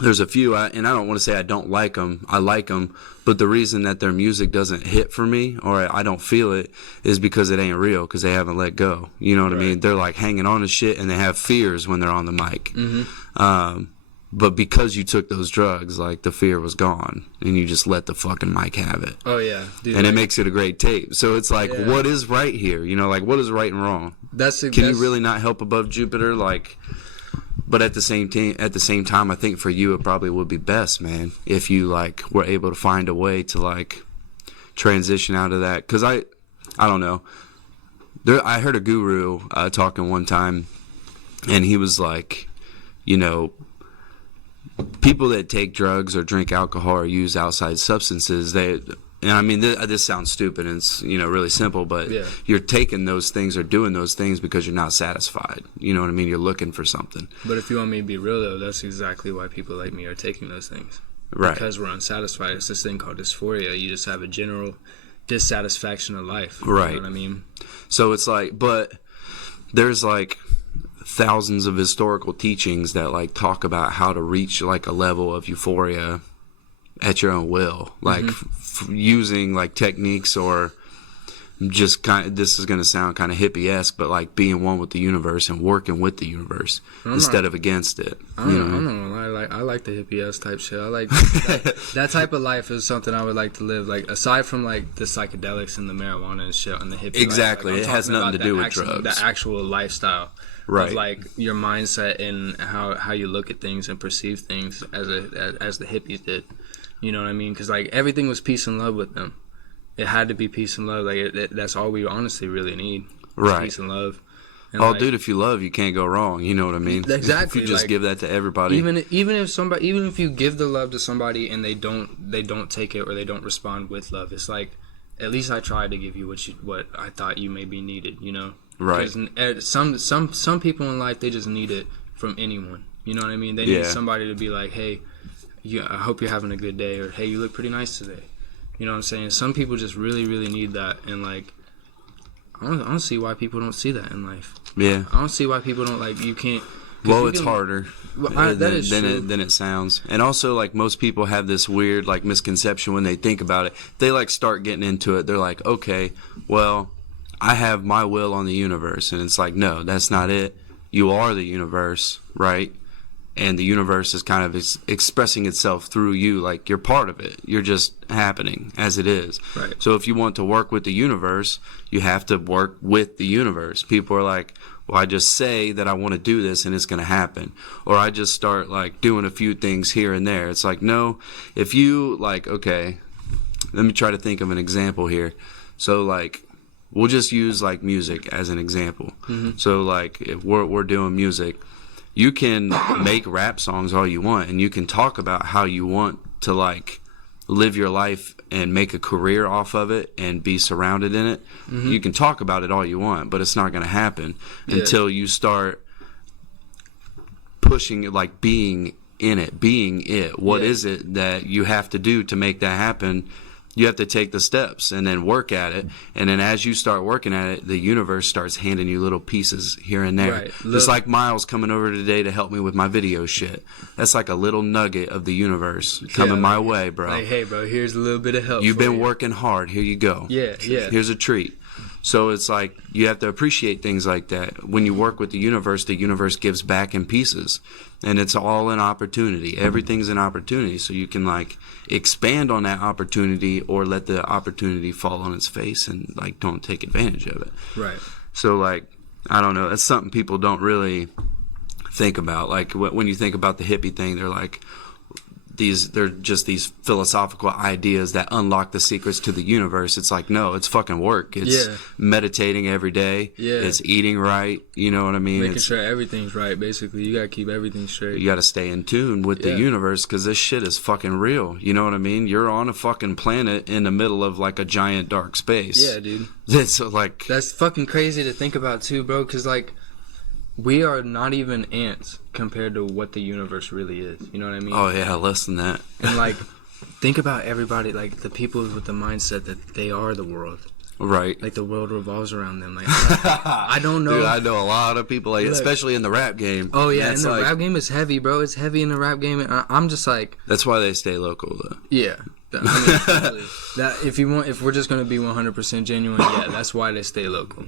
there's a few, and I don't want to say I don't like them, I like them, but the reason that their music doesn't hit for me, or I don't feel it, is because it ain't real, because they haven't let go. You know what I mean? They're like hanging on to shit, and they have fears when they're on the mic. But because you took those drugs, like the fear was gone, and you just let the fucking mic have it. Oh yeah, dude. And it makes it a great tape. So it's like, what is right here? You know, like what is right and wrong? Can you really not help Above Jupiter? Like, but at the same time, I think for you it probably would be best, man, if you like were able to find a way to like transition out of that. Because I don't know. I heard a guru talking one time, and he was like, you know, people that take drugs or drink alcohol or use outside substances, and I mean, this sounds stupid and it's, you know, really simple, but you're taking those things or doing those things because you're not satisfied. You know what I mean? You're looking for something. But if you want me to be real, though, that's exactly why people like me are taking those things. Right. Because we're unsatisfied. It's this thing called dysphoria. You just have a general dissatisfaction of life. Right. You know what I mean? So it's like, but there's like thousands of historical teachings that like talk about how to reach like a level of euphoria at your own will, like using like techniques, or just kind of, this is going to sound kind of hippie-esque, but like being one with the universe and working with the universe instead of against it. I don't know. I like the hippie-esque type shit. I like that type of life is something I would like to live. Like aside from like the psychedelics and the marijuana and shit and the hippie Exactly. life, like, it has nothing to do with drugs. The actual lifestyle. Right. Of like your mindset and how you look at things and perceive things as the hippies did. You know what I mean? Because like everything was peace and love with them. It had to be peace and love. Like that's all we honestly really need. Right. Peace and love. And oh, like, dude, if you love, you can't go wrong. You know what I mean? Exactly. If you just like, give that to everybody. Even if you give the love to somebody and they don't take it or they don't respond with love, it's like, at least I tried to give you what I thought you maybe needed. You know. Right. Some people in life, they just need it from anyone. You know what I mean? They need somebody to be like, hey, I hope you're having a good day, or hey, you look pretty nice today. You know what I'm saying? Some people just really, really need that, and like, I don't see why people don't see that in life. Yeah. I don't see why people don't, like, you can't. Well, it's harder than it sounds. And also, like, most people have this weird, like, misconception when they think about it. They, like, start getting into it. They're like, okay, well, I have my will on the universe. And it's like, no, that's not it. You are the universe, right? And the universe is kind of expressing itself through you. Like, you're part of it. You're just happening as it is. Right. So if you want to work with the universe, you have to work with the universe. People are like, well, I just say that I want to do this and it's going to happen. Or I just start, like, doing a few things here and there. It's like, no, if you, like, okay, let me try to think of an example here. So, like, we'll just use, like, music as an example. So, like, if we're doing music, you can make rap songs all you want, and you can talk about how you want to, like, live your life and make a career off of it and be surrounded in it, you can talk about it all you want, but it's not going to happen until you start pushing it, like being in it, being it. What is it that you have to do to make that happen? You have to take the steps and then work at it. And then as you start working at it, the universe starts handing you little pieces here and there. Right. Just like Myles coming over today to help me with my video shit. That's like a little nugget of the universe coming my way, bro. Like, hey, bro, here's a little bit of help. You've been working hard. Here you go. Yeah. Here's a treat. So it's like you have to appreciate things like that. When you work with the universe gives back in pieces. And it's all an opportunity. Everything's an opportunity. So you can like expand on that opportunity or let the opportunity fall on its face and like don't take advantage of it. Right. So like, I don't know. That's something people don't really think about. Like when you think about the hippie thing, they're like, they're just these philosophical ideas that unlock the secrets to the universe. It's like, no, it's fucking work. It's meditating every day. Yeah. It's eating right. You know what I mean? Making sure everything's right, basically. You got to keep everything straight. You got to stay in tune with the universe because this shit is fucking real. You know what I mean? You're on a fucking planet in the middle of like a giant dark space. Yeah, dude. That's like... That's fucking crazy to think about too, bro, because like we are not even ants compared to what the universe really is. You know what I mean? Oh, yeah, less than that. And, like, think about everybody, like, the people with the mindset that they are the world. Right. Like, the world revolves around them. Like, I don't know. Dude, I know a lot of people, like, especially in the rap game. Oh, yeah, and the rap game is heavy, bro. It's heavy in the rap game. And I'm just like... That's why they stay local, though. Yeah. I mean, totally. If we're just going to be 100% genuine, yeah, that's why they stay local.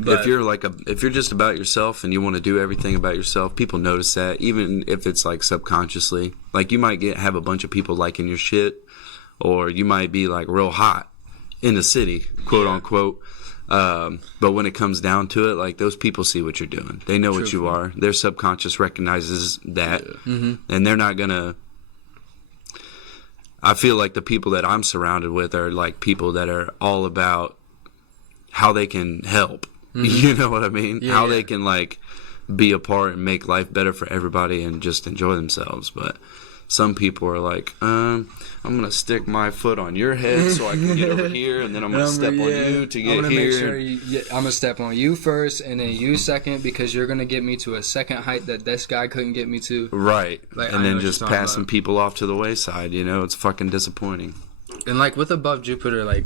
But if you're just about yourself and you want to do everything about yourself, people notice that, even if it's like subconsciously. Like you might have a bunch of people liking your shit, or you might be like real hot in the city, quote unquote. But when it comes down to it, like those people see what you're doing. They know what you are. Their subconscious recognizes that, and they're not gonna. I feel like the people that I'm surrounded with are like people that are all about how they can help. You know what I mean? Yeah, how they can like be a part and make life better for everybody and just enjoy themselves. But some people are like, I'm gonna stick my foot on your head so I can get over here, and then I'm gonna step on you to get here. I'm gonna step on you first, and then you second, because you're gonna get me to a second height that this guy couldn't get me to. Right. Like, and then just passing people off to the wayside. You know, it's fucking disappointing. And like with Above Jupiter, like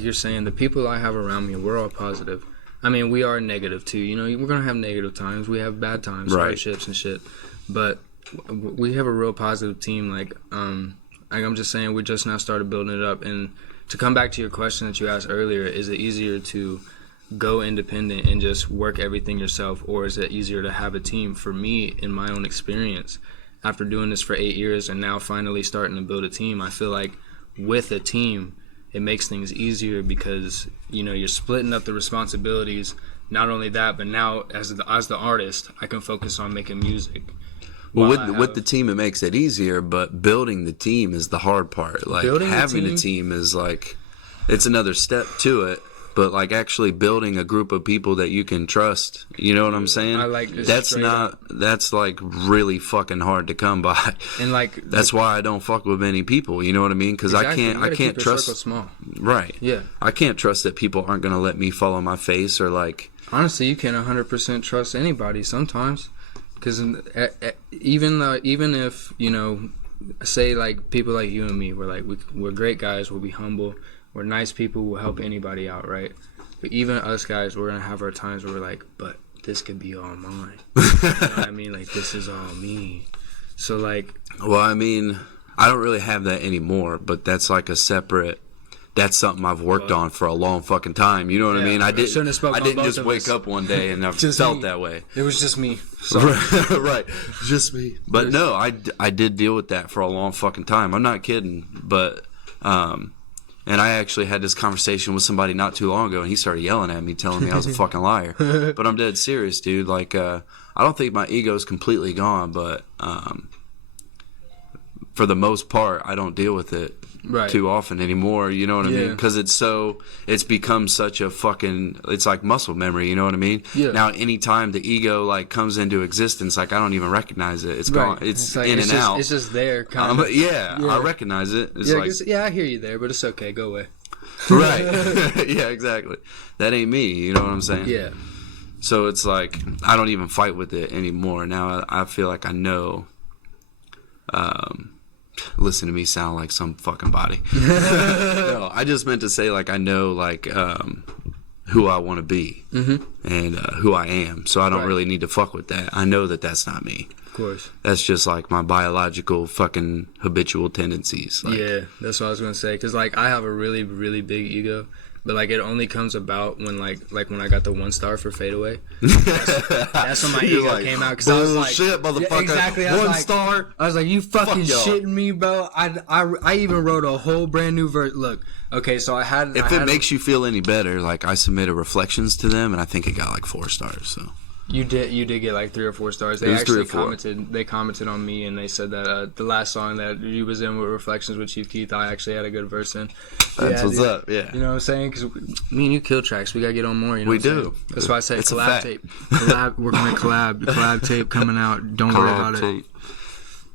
you're saying, the people I have around me, we're all positive. I mean, we are negative too. You know, we're gonna have negative times. We have bad times, hardships and shit. But we have a real positive team. Like I'm just saying, we just now started building it up. And to come back to your question that you asked earlier, is it easier to go independent and just work everything yourself, or is it easier to have a team? For me, in my own experience, after doing this for 8 years and now finally starting to build a team, I feel like with a team, it makes things easier because, you know, you're splitting up the responsibilities. Not only that, but now as the artist, I can focus on making music. Well, with the team, it makes it easier, but building the team is the hard part. Like, having a team is like, it's another step to it. But like actually building a group of people that you can trust, you know what I'm saying? I like this. That's like really fucking hard to come by. And like that's why I don't fuck with many people. You know what I mean? Because I can't trust. Circle small. Right. Yeah. I can't trust that people aren't gonna let me follow my face or like. Honestly, you can't 100% trust anybody sometimes, because even if, you know, say like people like you and me, we're great guys. We'll be humble. We're nice people. We'll help anybody out, right? But even us guys, we're gonna have our times where we're like, but this could be all mine. You know what I mean? Like, this is all me. So like, well, I mean, I don't really have that anymore. But that's like a separate. That's something I've worked on for a long fucking time. You know what I mean? I didn't just wake up one day and I felt that way. It was just me. Right, just me. But no, I did deal with that for a long fucking time. I'm not kidding. But and I actually had this conversation with somebody not too long ago, and he started yelling at me, telling me I was a fucking liar. But I'm dead serious, dude. Like, I don't think my ego's completely gone, but for the most part, I don't deal with it too often anymore. You know what I mean? Yeah. Because it's become such a fucking, it's like muscle memory. You know what I mean? Yeah. Now, anytime the ego like comes into existence, like I don't even recognize it. It's gone. It's like, in and out. It's just there, kind of. Yeah, I recognize it. It's like, I hear you there, but it's okay. Go away. right. Yeah, exactly. That ain't me. You know what I'm saying? Yeah. So it's like I don't even fight with it anymore. Now I feel like I know. Listen to me sound like some fucking body. No, I just meant to say like I know like who I want to be and who I am. So I don't really need to fuck with that. I know that that's not me. Of course. That's just like my biological fucking habitual tendencies. Like, yeah, that's what I was gonna say. Cause like I have a really, really big ego, but like it only comes about when like when I got the 1 star for Fade Away. That's when my ego came out. Cause I was like, bullshit, motherfucker. Yeah, exactly. 1 star. I was like, you fucking Fuck shitting me, bro. I even wrote a whole brand new verse. Look, okay, so I had. If it makes you feel any better, like I submitted reflections to them, and I think it got like 4 stars. So. You did get like 3 or 4 stars. They actually commented on me, and they said that the last song that you was in with Reflections with Chief Keith, I actually had a good verse in. That's what's up, yeah. You know what I'm saying? Because me and you kill tracks. We gotta get on more. You know we what I'm do. saying? That's why I said it's collab tape. We're gonna collab tape coming out. Don't worry about it.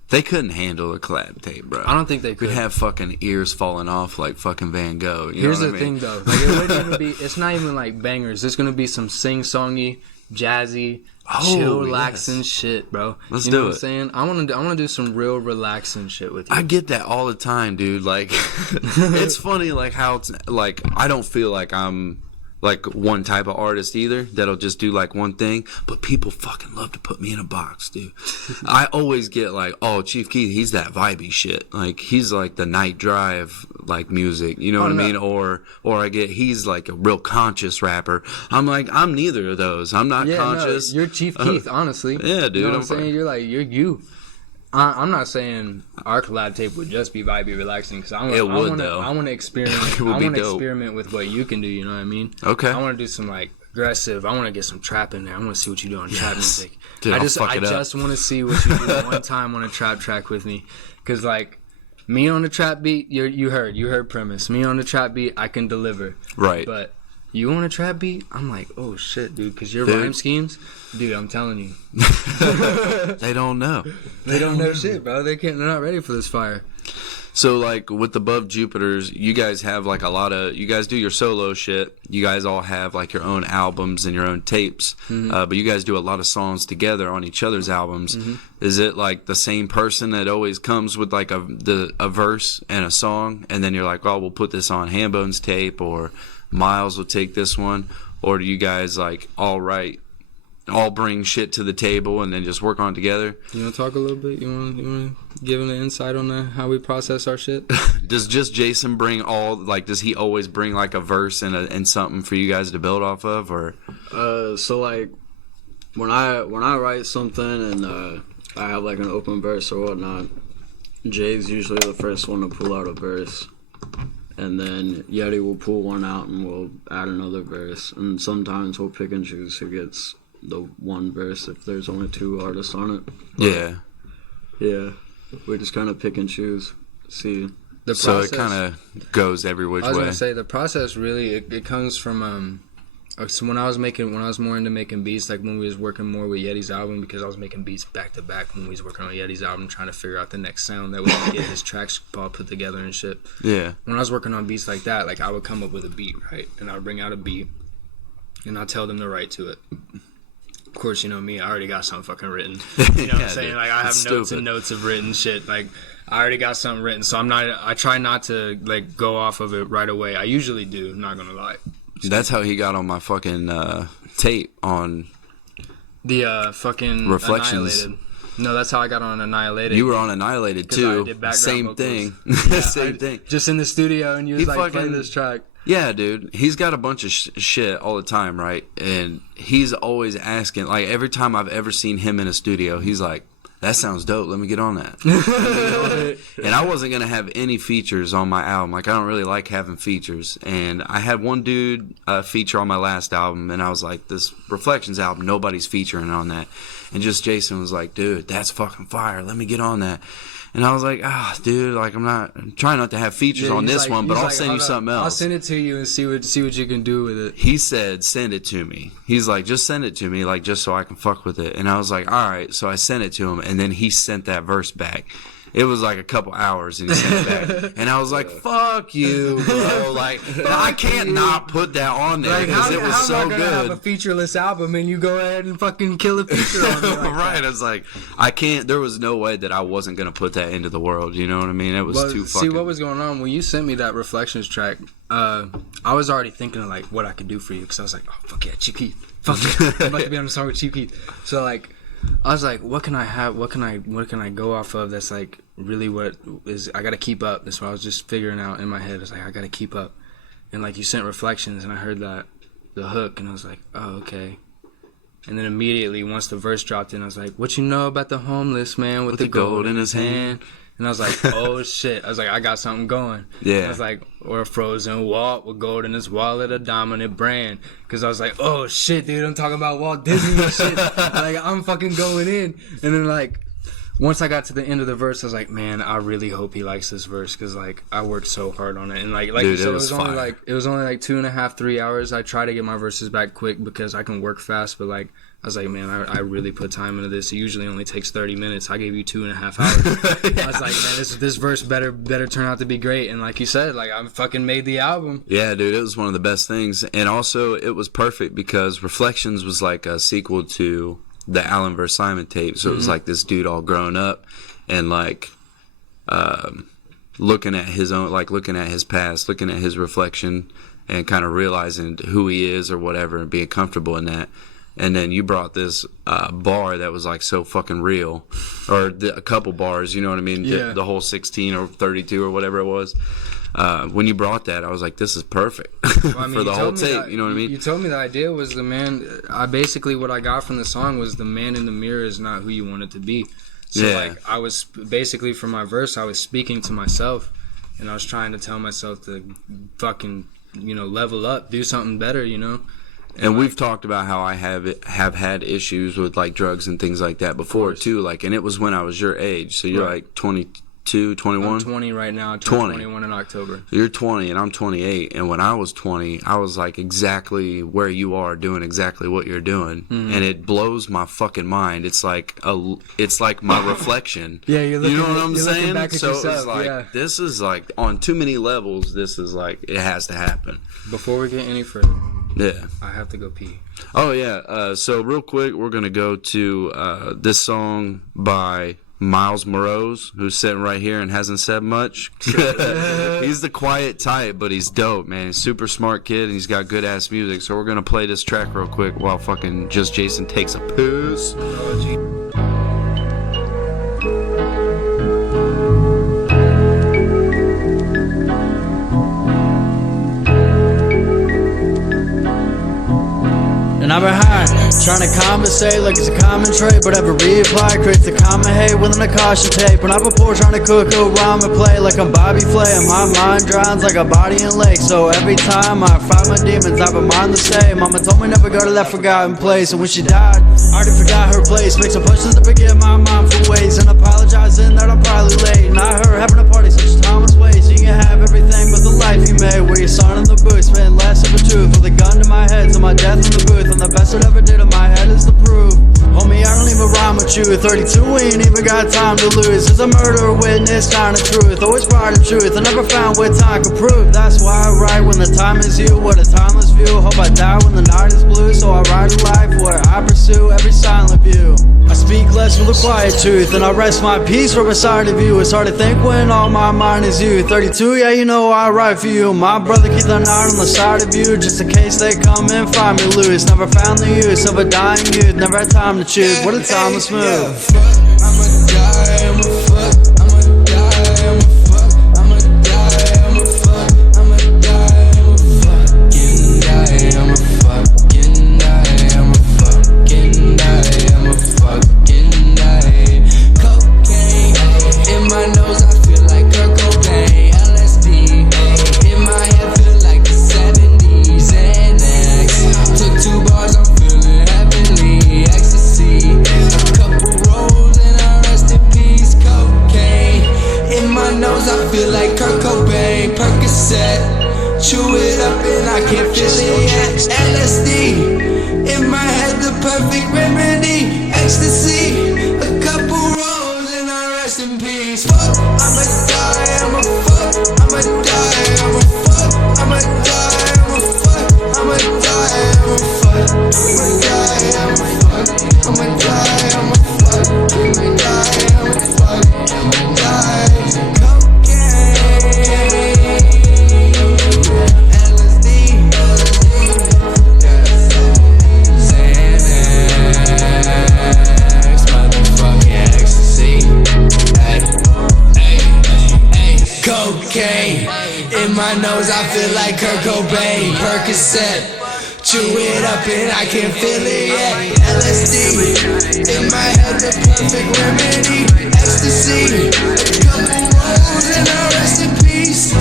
They couldn't handle a collab tape, bro. I don't think they could. We'd have fucking ears falling off like fucking Van Gogh. Here's the thing, though. Like, it wouldn't even be. It's not even like bangers. It's gonna be some sing-songy, jazzy, chill, relaxing shit, bro. Let's you know do what it. I'm saying? I wanna do some real relaxing shit with you. I get that all the time, dude. Like, it's funny, like how it's like I don't feel like I'm like one type of artist either that'll just do like one thing, but people fucking love to put me in a box, dude. I always get like, oh, Chief Keith, he's that vibey shit. Like he's like the night drive like music, you know what I mean? Or I get he's like a real conscious rapper. I'm like, I'm neither of those. I'm not conscious. No, you're Chief Keith, honestly. Yeah, dude. You know what I'm saying? You're like you're you. I'm not saying our collab tape would just be vibey relaxing because I want to experiment. I want to experiment with what you can do. You know what I mean? Okay. I want to do some like aggressive. I want to get some trap in there. I want to see what you do on trap music. Dude, I just want to see what you do one time on a trap track with me, because like me on the trap beat, you heard premise. Me on the trap beat, I can deliver. Right. But you on a trap beat, I'm like, oh shit, dude, because your rhyme schemes, dude, I'm telling you. They don't know. They don't know shit, bro. They're not ready for this fire. So, like, with the Above Jupiters, you guys have, like, you guys do your solo shit. You guys all have, like, your own albums and your own tapes. But you guys do a lot of songs together on each other's albums. Is it, like, the same person that always comes with, like, a verse and a song? And then you're like, oh, we'll put this on Hambone's tape, or Myles will take this one? Or do you guys, like, all bring shit to the table and then just work on it together? You want to talk a little bit? You want to give them an insight on how we process our shit? Does just Jason bring does he always bring like a verse and something for you guys to build off of, or? So like when I write something and I have like an open verse or whatnot, Jay's usually the first one to pull out a verse. And then Yeti will pull one out and we'll add another verse. And sometimes we'll pick and choose who gets the one verse if there's only 2 artists on it. Yeah, we just kind of pick and choose. See, so it kind of goes every which way. I was gonna say the process really it comes from so when I was more into making beats, like when we was working more with Yeti's album, because I was making beats back to back when we was working on Yeti's album, trying to figure out the next sound that we could get his tracks all put together and shit. Yeah. When I was working on beats like that, like I would come up with a beat, right, and I'd bring out a beat, and I'd tell them to write to it. Of course, you know me, I already got something fucking written. You know what I'm saying? Dude, like I have notes and notes of written shit. Like I already got something written, so I try not to like go off of it right away. I usually do, not gonna lie. That's how he got on my fucking tape on the fucking Reflections. Annihilated. No, that's how I got on Annihilated. You were on Annihilated too. Same thing. Same thing. Just in the studio, and you was like playing this track. Yeah, dude. He's got a bunch of shit all the time, right? And he's always asking, like, every time I've ever seen him in a studio, he's like, that sounds dope. Let me get on that. And I wasn't going to have any features on my album. Like, I don't really like having features. And I had one dude feature on my last album, and I was like, this Reflections album, nobody's featuring on that. And just Jason was like, dude, that's fucking fire. Let me get on that. And I was like, dude, like I'm trying not to have features on this one, but I'll send you something else. I'll send it to you and see what you can do with it. He said, send it to me. He's like, just send it to me, like just so I can fuck with it. And I was like, all right. So I sent it to him, and then he sent that verse back. It was like a couple hours, and he sent it back. And I was like, fuck you, bro. Like, I can't not put that on there because it was so good. How am I gonna have a featureless album and you go ahead and fucking kill a feature on it like right. I was like, I can't. There was no way that I wasn't going to put that into the world. You know what I mean? It was too fucking. See, what was going on? When you sent me that Reflections track, I was already thinking of, like, what I could do for you. Because I was like, oh, fuck yeah, Chief Keith. Fuck yeah. I'm about to be on a song with Chief Keith. So, like, I was like, what can I have? What can I go off of that's like really what is? I gotta keep up. That's what I was just figuring out in my head. It's like I gotta keep up. And like you sent Reflections, and I heard the hook, and I was like, oh, okay. And then immediately once the verse dropped in, I was like, what you know about the homeless man with the gold in his hand? And I was like, oh shit. I was like, I got something going. Yeah. I was like, or a frozen Walt with gold in his wallet, a dominant brand. Because I was like, oh shit, dude, I'm talking about Walt Disney and shit. Like, I'm fucking going in. And then, like, once I got to the end of the verse, I was like, man, I really hope he likes this verse. Because, like, I worked so hard on it. And, like dude, you said, it was only like 2.5, 3 hours. I try to get my verses back quick because I can work fast. But, like, I was like, man, I really put time into this. It usually only takes 30 minutes. I gave you 2.5 hours. yeah. I was like, man, this verse better turn out to be great. And like you said, like, I fucking made the album. Yeah, dude, it was one of the best things. And also, it was perfect because Reflections was like a sequel to the Allen vs. Simon tape. So it was like this dude all grown up and like looking at his own, like looking at his past, looking at his reflection and kind of realizing who he is or whatever and being comfortable in that. And then you brought this bar that was like so fucking real, or a couple bars, you know what I mean? Yeah. The whole 16 or 32 or whatever it was. When you brought that, I was like, this is perfect well, I mean, for the whole tape. You know what I mean? You told me the idea was what I got from the song was the man in the mirror is not who you want it to be. So like I was basically for my verse, I was speaking to myself, and I was trying to tell myself to fucking level up, do something better, And we've talked about how I have had issues with like drugs and things like that before too. Like, and it was when I was your age. So you're like 22, 21? I'm 20 right now. I turned 21 in October. So you're 20 and I'm 28. And when I was 20, I was like exactly where you are, doing exactly what you're doing. Mm-hmm. And it blows my fucking mind. It's like my reflection. Yeah, you're looking, you know what I'm saying? Back at so yourself, it's like, yeah. This is like on too many levels. This is like, it has to happen. Before we get any further. Yeah. I have to go pee. Oh, yeah. So real quick, we're going to go to this song by Myles Morose, who's sitting right here and hasn't said much. He's the quiet type, but he's dope, man. He's a super smart kid, and he's got good-ass music. So we're going to play this track real quick while fucking Jus Jasin takes a piss. Oh, geez. And I've been high, trying to compensate like it's a common trait, but every reply creates a common hate within a caution tape. When I'm a poor trying to cook a rhyme and play like I'm Bobby Flay, and my mind drowns like a body in lake. So every time I fight my demons, I have a mind the same. Mama told me never go to that forgotten place, and when she died, I already forgot her place. Make some pushes to forgive my mom for ways, and apologizing that I'm probably late. And I heard having a party such as Thomas Way, so you can have everything but the life you made. Where your son in the booth, spitting less of a truth, with a gun to my head till my death in the booth. And the best it ever did in my head is the proof. Homie, I don't even rhyme with you. 32, we ain't even got time to lose. Is a murder witness, kind of truth. Always part of truth, I never found what time could prove. That's why I write when the time is you. What a timeless view. Hope I die when the night is blue. So I write a life where I pursue every silent view. I speak less with a quiet truth, and I rest my peace from beside of you. It's hard to think when all my mind is you. 32, yeah, you know I write for you. My brother keep the knife on the side of you, just in case they come and find me loose. Never found the use of a dying youth, never had time to choose. What a timeless move. Yeah, I'ma die, I'ma fuck, I'ma die, I'ma fuck, I'ma die, I'ma fuck, I'ma die, I'ma fucking die, I'ma fucking die, I'ma fucking die, I'ma fucking die. Cocaine in my nose, I feel like Kurt Cobain. LSD in my head, feel like the 70s. Xanax took 2 bars, I'm feeling heavenly. Ecstasy, a couple rolls and I rest in peace. Percocet, chew it up and I can't feel it yet. LSD, in my head the perfect remedy. Ecstasy, a couple rolls and I rest in peace. Fuck, I'ma die, I'ma fuck, I'ma die, I'ma fuck, I'ma die, I'ma fuck, I'ma die, I'ma fuck, I'ma die, I'ma fuck, I'ma die, I'ma fuck, I'ma die, I'ma fuck, I'ma die. Cocaine in my nose, I feel like Kurt Cobain. Percocet, chew it up and I can't feel it yet. LSD in my head, the perfect remedy. Ecstasy, a couple rolls and I rest in peace.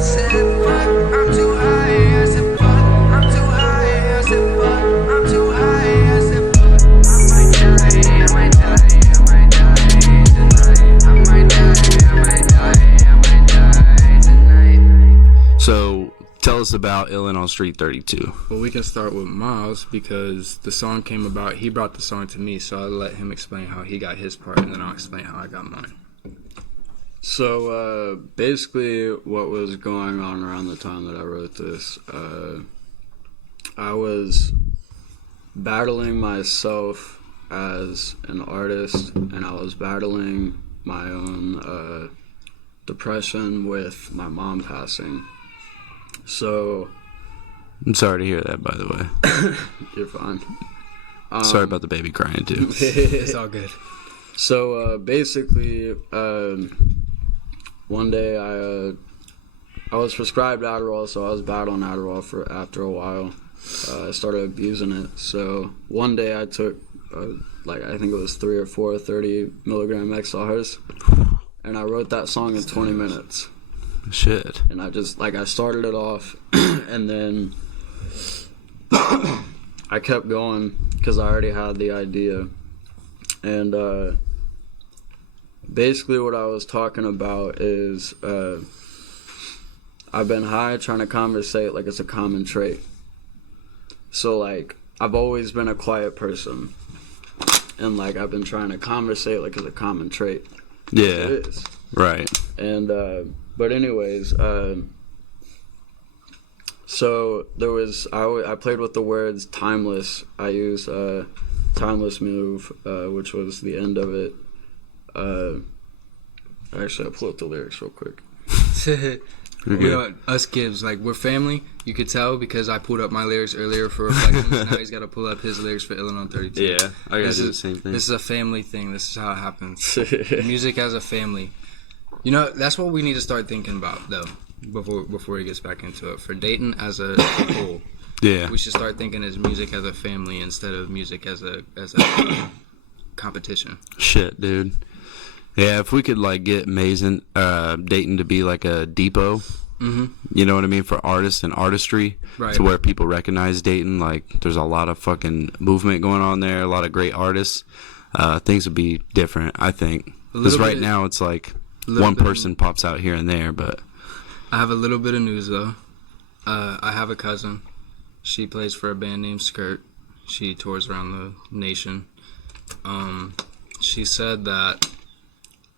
Said fuck, I'm too high. I said fuck, I'm too high. I said fuck, I'm too high. I said fuck, I might die, I might die, I might die tonight. I might die, I might die tonight. So tell us about Illin on Street 32. Well, we can start with Myles because the song came about. He brought the song to me, so I'll let him explain how he got his part, and then I'll explain how I got mine. So basically what was going on around the time that I wrote this, I was battling myself as an artist, and I was battling my own depression with my mom passing. So I'm sorry to hear that, by the way. you're fine. Sorry about the baby crying, too. It's all good. So basically, one day I was prescribed Adderall, so I was battling Adderall for after a while. I started abusing it. So one day I took I think it was 3 or 4 30 milligram XRs, and I wrote that song in 20 minutes. Shit. And I just I started it off, and then I kept going because I already had the idea. And basically what I was talking about is I've been high trying to conversate like it's a common trait. So I've always been a quiet person, and I've been trying to conversate like it's a common trait. Yeah. It is. Right. And but anyways, so there was I played with the words timeless. I used timeless move, which was the end of it. Actually, I'll pull up the lyrics real quick. You know, us Gibbs, we're family. You could tell because I pulled up my lyrics earlier for Reflections. Now he's got to pull up his lyrics for Illin on 32. Yeah, I gotta do the same thing. This is a family thing. This is how it happens. Music as a family. You know, that's what we need to start thinking about, though, before he gets back into it. For Dayton as a whole, Yeah. we should start thinking as music as a family instead of music as a competition. Shit, dude. Yeah, if we could get Dayton to be like a depot, you know what I mean, for artists and artistry, Right. to where people recognize Dayton. There's a lot of fucking movement going on there, a lot of great artists. Things would be different, I think. Because right now it's one person pops out here and there, but I have a little bit of news, though. I have a cousin. She plays for a band named Skirt. She tours around the nation. She said that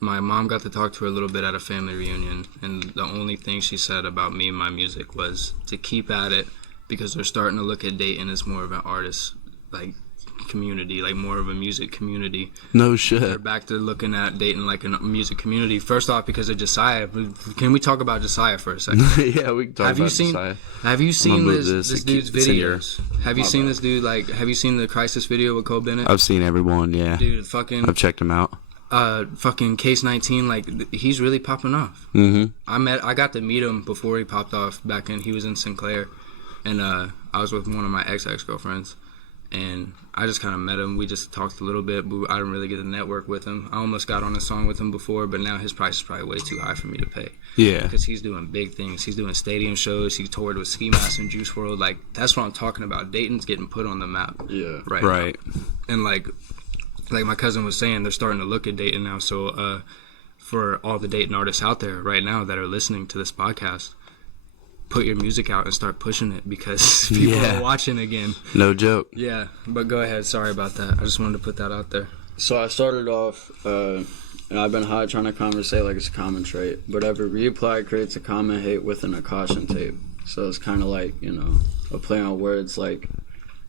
my mom got to talk to her a little bit at a family reunion, and the only thing she said about me and my music was to keep at it because they're starting to look at Dayton as more of an artist community, more of a music community. no They're shit. back to looking at Dayton like a music community. First off, because of Josiah. Can we talk about Josiah for a second? Yeah, we can talk about Josiah. Have you seen move this dude's it's in your- videos? Have you seen this dude? Have you seen the Crisis video with Cole Bennett? I've seen everyone, yeah. Dude, fucking I've checked him out. fucking Case 19, he's really popping off. I got to meet him before he popped off back in, he was in Sinclair, and I was with one of my ex-girlfriends, and I just kind of met him. We just talked a little bit, but I didn't really get to network with him. I almost got on a song with him before, but now his price is probably way too high for me to pay. Yeah. Because he's doing big things. He's doing stadium shows. He toured with Ski Mask and Juice WRLD. That's what I'm talking about. Dayton's getting put on the map. Yeah. Right. Right. Now. And like my cousin was saying, they're starting to look at Dayton now. So for all the Dayton artists out there right now that are listening to this podcast, put your music out and start pushing it, because people are watching again. No joke. Yeah, but go ahead. Sorry about that. I just wanted to put that out there. So I started off, and I've been high trying to conversate like it's a common trait, but every reply creates a common hate within a caution tape. So it's kind of like, you know, a play on words, like,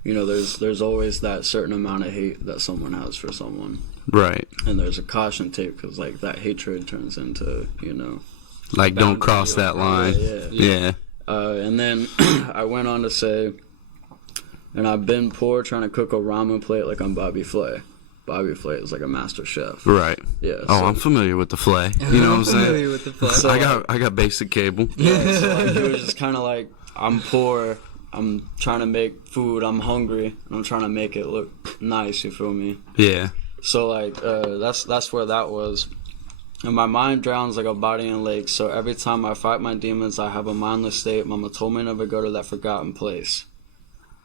you know, there's always that certain amount of hate that someone has for someone. Right. And there's a caution tape, because, like, that hatred turns into, you know. Like, don't cross that line. Yeah. And then I went on to say, and I've been poor trying to cook a ramen plate like I'm Bobby Flay. Bobby Flay is like a master chef. Right. Yeah. Oh, so, I'm familiar with the Flay. You know what I'm saying? Familiar with the Flay. So, I got basic cable. Yeah, so like, it was just kind of like, I'm poor, I'm trying to make food, I'm hungry, and I'm trying to make it look nice, you feel me? Yeah. So like, that's where that was. And my mind drowns like a body in lakes, so every time I fight my demons, I have a mindless state. Mama told me never go to that forgotten place.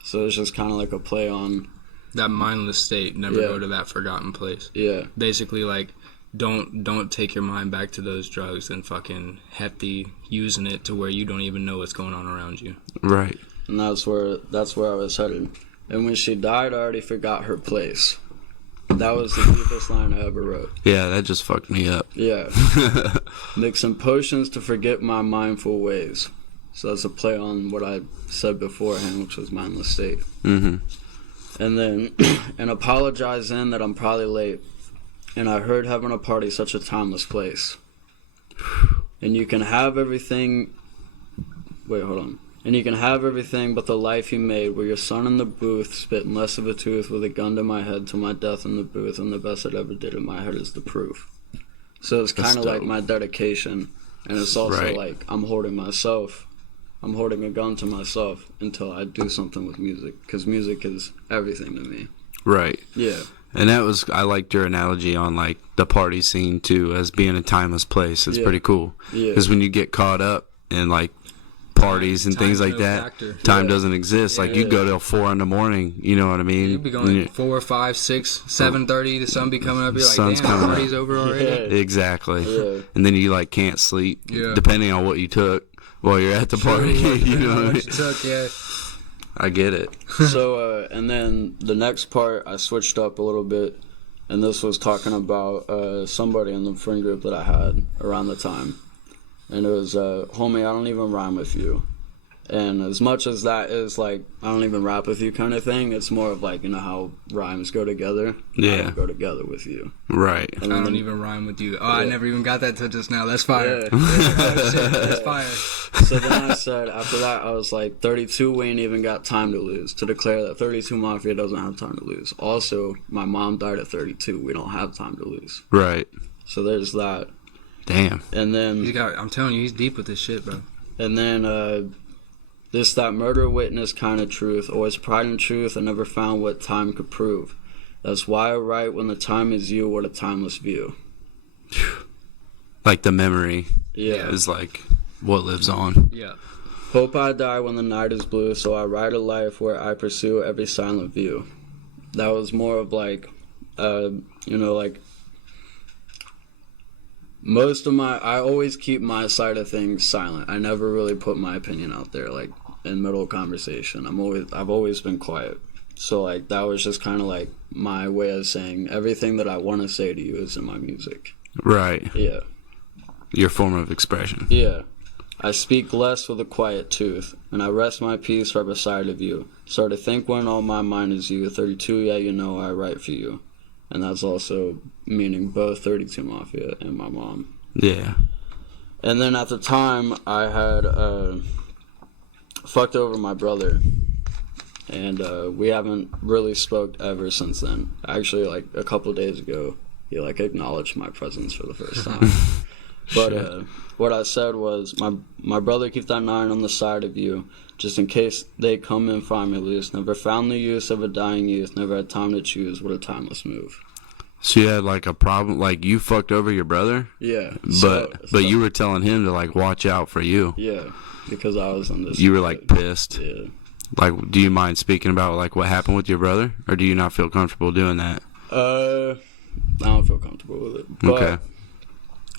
So it's just kind of like a play on That mindless state, never go to that forgotten place. Yeah. Basically, like, don't take your mind back to those drugs and fucking hefty using it to where you don't even know what's going on around you. Right. And that's where I was headed. And when she died, I already forgot her place. That was the deepest line I ever wrote. Yeah, that just fucked me up. Yeah. Mixing potions to forget my mindful ways. So that's a play on what I said beforehand, which was mindless state. Mm-hmm. And then, and apologize in that I'm probably late. And I heard having a party such a timeless place. And you can have everything. Wait, hold on. And you can have everything but the life you made, where your son in the booth spitting less of a tooth with a gun to my head till my death in the booth, and the best it ever did in my head is the proof. So it's kind of like my dedication, and it's also like I'm holding a gun to myself until I do something with music, because music is everything to me. Right. Yeah. And I liked your analogy on like the party scene too, as being a timeless place. It's pretty cool. Yeah. Because when you get caught up in like parties and things like that, factor. time doesn't exist. Like you go till 4 a.m, you know what I mean? You'd be going 4, 5, 6, 7:30. The sun be coming up. You're like, Sun's damn, the coming party's over already. Exactly. Yeah. And then you like can't sleep, depending on what you took while you're at the party. You know what I mean? Yeah. I get it. So, and then the next part, I switched up a little bit, and this was talking about somebody in the friend group that I had around the time. And it was, homie, I don't even rhyme with you. And as much as that is like, I don't even rap with you kind of thing, it's more of like, you know how rhymes go together? Yeah. I don't go together with you. Right. And I then, don't even rhyme with you. Oh, I never even got that till just now. That's fire. Yeah. Oh, shit. That's fire. So then I said, after that, I was like, 32, we ain't even got time to lose. To declare that 32 Mafia doesn't have time to lose. Also, my mom died at 32. We don't have time to lose. Right. So there's that. Damn. And then... I'm telling you, he's deep with this shit, bro. And then, this that murder witness kind of truth. Always pride in truth and never found what time could prove. That's why I write when the time is you, what a timeless view. Like the memory is like what lives on. Yeah. Hope I die when the night is blue, so I write a life where I pursue every silent view. That was more of like, you know, like, most of I always keep my side of things silent. I never really put my opinion out there, like, in middle of conversation. I've always been quiet. So, like, that was just kind of like my way of saying everything that I want to say to you is in my music. Right. Yeah. Your form of expression. Yeah. I speak less with a quiet tooth, and I rest my peace right beside of you. Start to think when all my mind is you. 32, yeah, you know I write for you. And that's also meaning both 32 Mafia and my mom. Yeah. And then at the time, I had fucked over my brother. And we haven't really spoke ever since then. Actually, like, a couple days ago, he, like, acknowledged my presence for the first time. But what I said was, my brother, keep that 9 on the side of you, just in case they come and find me loose. Never found the use of a dying youth, never had time to choose, what a timeless move. So you had like a problem, like you fucked over your brother? Yeah. But you were telling him to like watch out for you. Yeah, because I was in this. You were like pissed. Yeah. Like, do you mind speaking about like what happened with your brother, or do you not feel comfortable doing that? I don't feel comfortable with it. But Okay.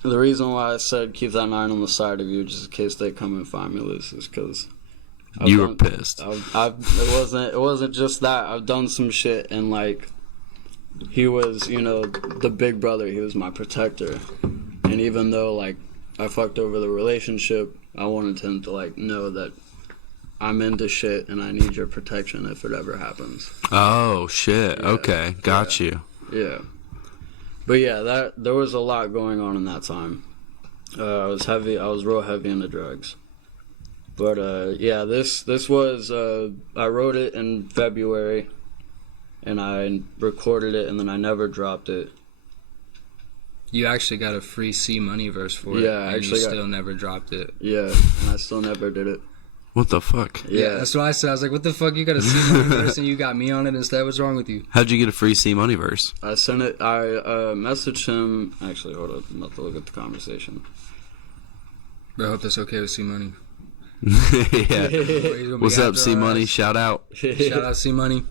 The reason why I said keep that 9 on the side of you, just in case they come and find me loose, is because You were pissed. it wasn't just that. I've done some shit, and like, he was, you know, the big brother. He was my protector, and even though like I fucked over the relationship, I wanted him to like know that I'm into shit and I need your protection if it ever happens. Oh shit. Yeah. Okay, got you. Yeah. But yeah, there was a lot going on in that time. I was real heavy into drugs. But yeah, this was I wrote it in February, and I recorded it, and then I never dropped it. You actually got a free C Money verse for it. Yeah, I and actually you got- still never dropped it. Yeah, and I still never did it. What the fuck? Yeah. That's what I said. I was like, what the fuck? You got a C Money verse and you got me on it instead? What's wrong with you? How'd you get a free C Money verse? I sent it. I messaged him. Actually, hold up. I'm about to look at the conversation. Bro, I hope that's okay with C Money. Yeah. What's up, C Money? Shout out. Shout out C Money.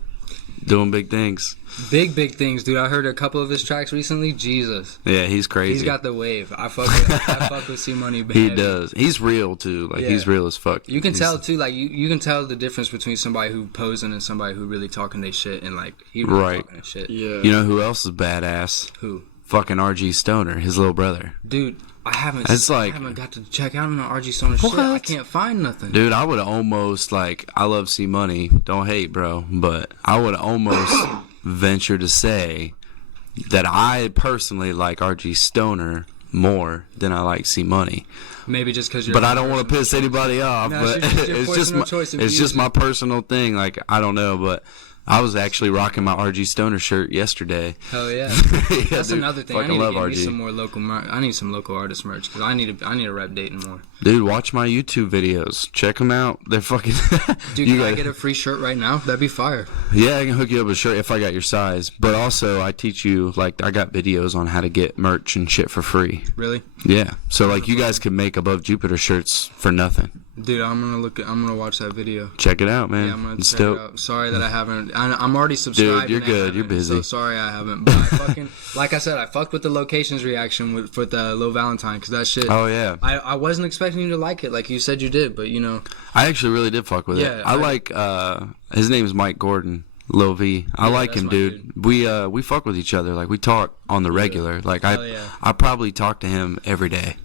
Doing big things. Big things, dude. I heard a couple of his tracks recently. Jesus. Yeah, he's crazy. He's got the wave. I fuck with C Money. He does. He's real too. Like Yeah. he's real as fuck. You can He's- tell too, like you can tell the difference between somebody who posing and somebody who really talking their shit, and like he really Right. talking his shit. Yeah. You know who else is badass? Who? Fucking RG Stoner, his little brother. Dude, I haven't. It's like- I haven't got to check out on the RG Stoner shit. I What? can't find nothing. Dude, I would almost like. I love C Money. Don't hate, bro. But I would almost venture to say that I personally like RG Stoner more than I like C Money. Maybe just because you're. But I don't want to piss anybody off. No, But it's your it's just personal my, choice of it's just music. my personal thing. Like I don't know, but I was actually rocking my RG Stoner shirt yesterday. Hell yeah. Yeah, That's dude, another thing. I fucking need to love get me RG. some more local. I need some local artist merch because I need to rep Dayton more. Dude, watch my YouTube videos. Check them out. They're fucking. Dude, you can I gotta- get a free shirt right now? That'd be fire. Yeah, I can hook you up with a shirt if I got your size. But also, I teach you, like, I got videos on how to get merch and shit for free. Really? Yeah. So, like, you guys can make Above Jupiter shirts for nothing. Dude, I'm gonna watch that video. Check it out, man. Yeah, I'm gonna It's check it dope. out. Sorry that I haven't. I'm already subscribed. Dude, you're and I good. You're haven't, busy. So sorry I haven't. But I fucking, like I said, I fucked with the locations reaction with the Lil Valentine because that shit. Oh, yeah. I wasn't expecting you to like it like you said you did, but you know. I actually really did fuck with Yeah, it. I like, his name's Mike Gordon. Lil V. I like that's him, my dude. We fuck with each other. Like, we talk on the regular. Like, Hell yeah. I probably talk to him every day.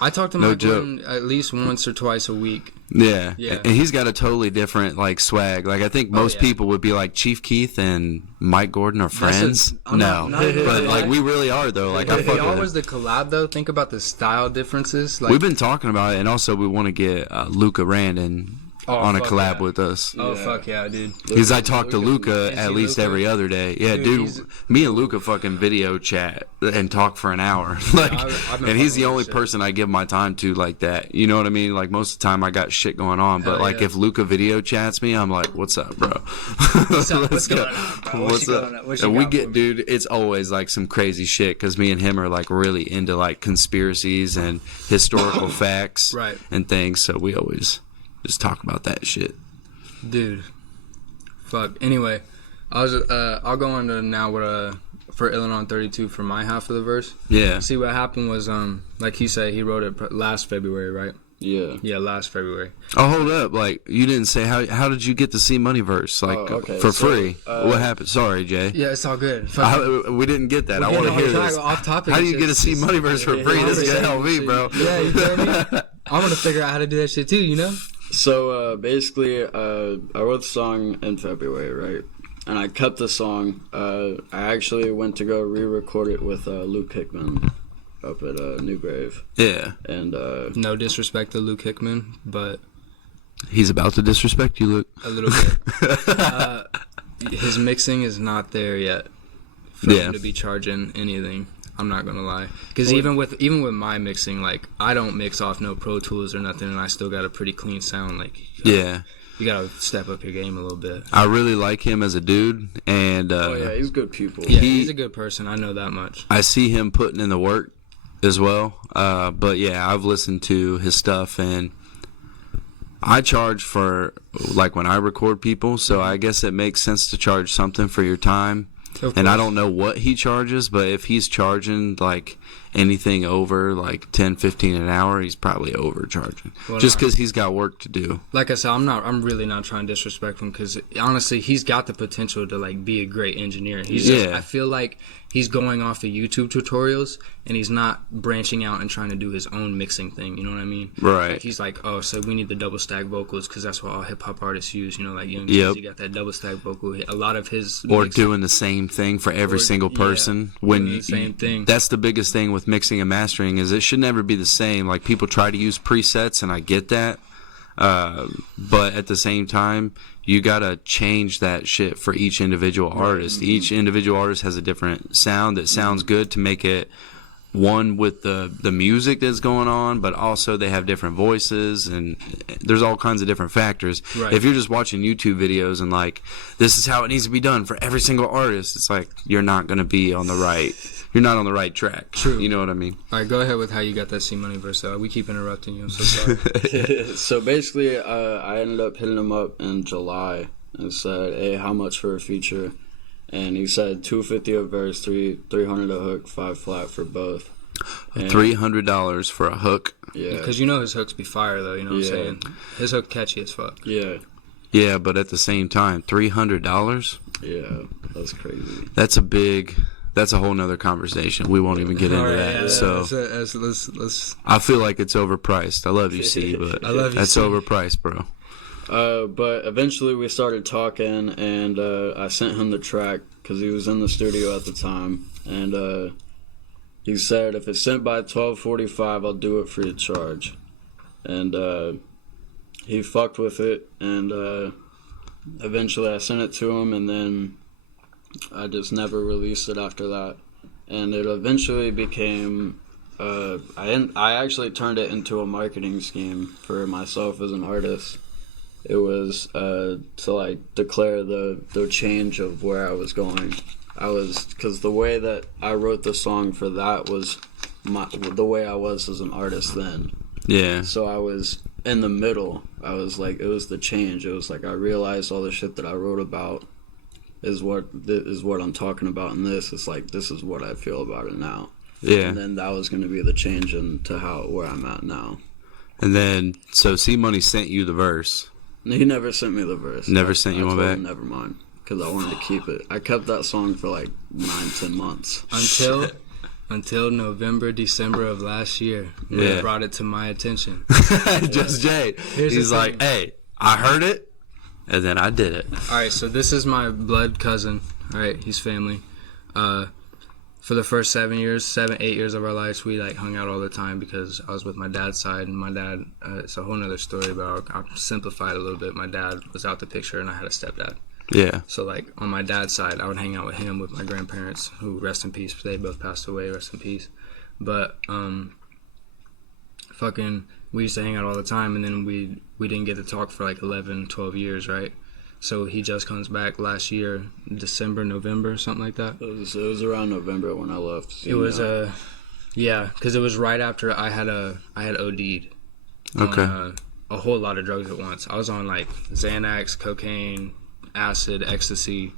I talk to No Mike joke. Gordon at least once or twice a week. Yeah. Yeah. And he's got a totally different like swag. Like I think most yeah. people would be like Chief Keith and Mike Gordon are friends. I'm No. not even But gonna like lie. we really are though. Like I If fuck y'all with was him. the collab though, think about the style differences. Like, We've been talking about it and also we want to get Luca Randon on a fuck collab yeah. with us. oh Yeah. fuck yeah, dude. Because I talk to Luca Is at he least Luca? every other day. Yeah, Dude, dude, he's- me and Luca fucking video chat and talk for an hour. Like, I've been and he's fucking the with only shit. person I give my time to like that. You know what I mean? Like most of the time I got shit going on, but Hell like yeah. if Luca video chats me, I'm like, "What's up, bro? What's up? Let's What's go. going on, bro? What What's you up?" going on? What you And we got get, for me? dude. It's always like some crazy shit because me and him are like really into like conspiracies and historical facts, Right. and things. So we always just talk about that shit. Dude, fuck. Anyway, I'll go on to now what for Illinois 32 for my half of the verse. Yeah. See what happened was like he said he wrote it last February, right? Yeah. Yeah, last February. Oh, hold up! Like you didn't say how did you get the C Money verse like Oh, okay. for So, free? What happened? Sorry, Jay. Yeah, it's all good. Fuck. We didn't get that. I We're want to getting hear off this. track, off topic How do and you shit. get a C Money verse for free? This is gonna help me, bro. Yeah, you feel me? I'm gonna figure out how to do that shit too. You know? So basically, I wrote the song in February, right? And I kept the song. I actually went to go re-record it with Luke Hickman up at New Grave, Yeah, and No disrespect to Luke Hickman, but he's about to disrespect you, Luke. a little bit. His mixing is not there yet for Yeah. him to be charging anything. I'm not gonna lie, because even with my mixing, like I don't mix off no Pro Tools or nothing, and I still got a pretty clean sound. Like Yeah, you gotta step up your game a little bit. I really like him as a dude, and oh yeah, he's good people. Yeah, He- he's a good person. I know that much. I see him putting in the work as well. But yeah, I've listened to his stuff, and I charge for like when I record people, so I guess it makes sense to charge something for your time. Of And I course. don't know what he charges, but if he's charging like anything over like 10, 15 an hour, he's probably overcharging. Well, just because he's got work to do. Like I said, I'm really not trying to disrespect him, because honestly, he's got the potential to like be a great engineer. I feel like he's going off of YouTube tutorials, and he's not branching out and trying to do his own mixing thing. You know what I mean? Right. Like he's like, oh, so we need the double stack vocals because that's what all hip hop artists use. You know, like Young Yep. Jeezy got that double stack vocal. A lot of his Doing the same thing for every single person. Doing the same thing. That's the biggest thing with mixing and mastering, is it should never be the same. Like, people try to use presets, and I get that, but at the same time, you gotta change that shit for each individual artist. Each individual artist has a different sound that sounds good to make it one with the music that's going on, but also they have different voices, and there's all kinds of different factors. Right. If you're just watching YouTube videos and like, this is how it needs to be done for every single artist, it's like you're not gonna be on the right. You're not on the right track. True. You know what I mean? All right, go ahead with how you got that C Money verse. We keep interrupting you. I'm so sorry. So basically, I ended up hitting him up in July and said, "Hey, how much for a feature?" And he said $250 a verse, $300 a hook, 5 flat for both. And $300 for a hook. Yeah, Because you know his hooks be fire though. You know what I'm saying? His hook catchy as fuck. yeah, Yeah, but at the same time, $300. yeah. That's crazy. That's a whole nother conversation. We won't even get into that. So Let's I feel like it's overpriced. I love you, C, but I love you, that's C. overpriced, bro. But eventually we started talking, and I sent him the track because he was in the studio at the time, and he said if it's sent by 12:45, I'll do it free of charge. And he fucked with it, and eventually I sent it to him, and then I just never released it after that. And it eventually became I actually turned it into a marketing scheme for myself as an artist. It was to like declare the change of where I was going. Because the way that I wrote the song for that was the way I was as an artist then. Yeah. So I was in the middle. I was like, it was the change. It was like I realized all the shit that I wrote about is what I'm talking about in this. It's like, this is what I feel about it now. Yeah. And then that was going to be the change into where I'm at now. And then, so C Money sent you the verse. He never sent me the verse. Never sent you one told back? him, never mind. Because I wanted to keep it. I kept that song for like 9-10 months. until November, December of last year. When Yeah. he brought it to my attention. Just Jay. Here's the He's like, thing. hey, I heard it, and then I did it. All right, so this is my blood cousin. All right, he's family. For the first 8 years of our lives, we like hung out all the time because I was with my dad's side, and my dad. It's a whole nother story, but I'll simplify it a little bit. My dad was out the picture, and I had a stepdad. Yeah. So like on my dad's side, I would hang out with him, with my grandparents, who rest in peace. They both passed away, rest in peace. But we used to hang out all the time, and then we didn't get to talk for like 11, 12 years, right? So he just comes back last year, December, November, something like that. It was around November when I left. It was because it was right after I had OD'd. Okay. On, a whole lot of drugs at once. I was on like Xanax, cocaine, acid, ecstasy.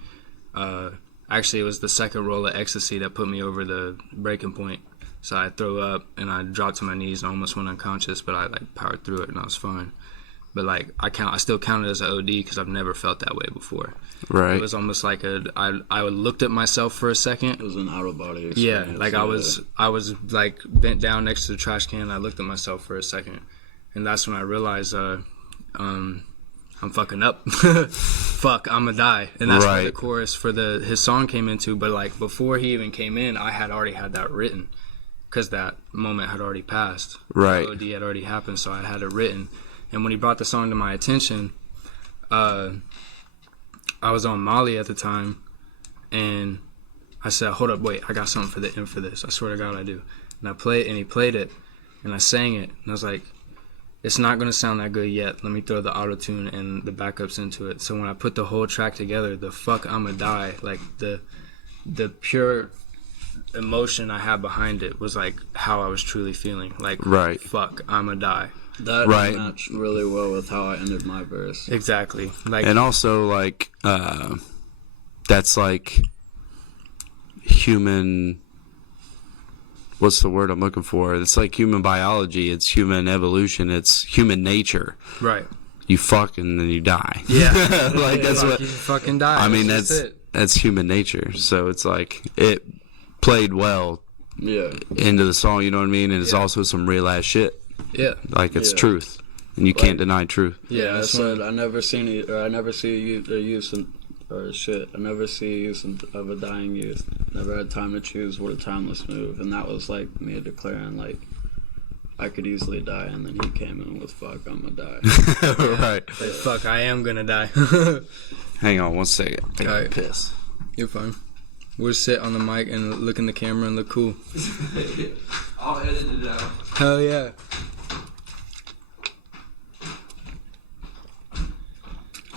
Actually, it was the second roll of ecstasy that put me over the breaking point. So I threw up and I dropped to my knees and almost went unconscious, but I like powered through it and I was fine. But like I still counted as an OD because I've never felt that way before. Right. It was almost like I looked at myself for a second. It was an out of body experience. Yeah, like I was like bent down next to the trash can. And I looked at myself for a second, and that's when I realized I'm fucking up. Fuck, I'ma die. And that's where the chorus for his song came into. But like before he even came in, I had already had that written because that moment had already passed. Right. The OD had already happened, so I had it written. And when he brought the song to my attention, I was on Molly at the time, and I said, hold up, wait, I got something for the end for this. I swear to God I do. And he played it, and I sang it, and I was like, it's not going to sound that good yet. Let me throw the auto-tune and the backups into it. So when I put the whole track together, the fuck I'ma die, like the pure emotion I had behind it was like how I was truly feeling. Like, fuck, I'ma die. That matched really well with how I ended my verse. Exactly. Like, and also like that's like human what's the word I'm looking for? It's like human biology. It's human evolution. It's human nature. Right. You fuck and then you die. Yeah. Like that's what you fucking die. I mean. That's That's human nature. So it's like it played well into the song. You know what I mean? And it's also some real ass shit. Yeah. Like it's truth, and you can't deny truth. Yeah, I said I never see use of a dying youth. Never had time to choose what a timeless move, and that was like me declaring like I could easily die, and then he came in with fuck, I'm gonna die. Right. Like, fuck, I am gonna die. Hang on 1 second. I gotta Alright. piss. You're fine. We'll sit on the mic and look in the camera and look cool. I'll edit it out. Hell yeah.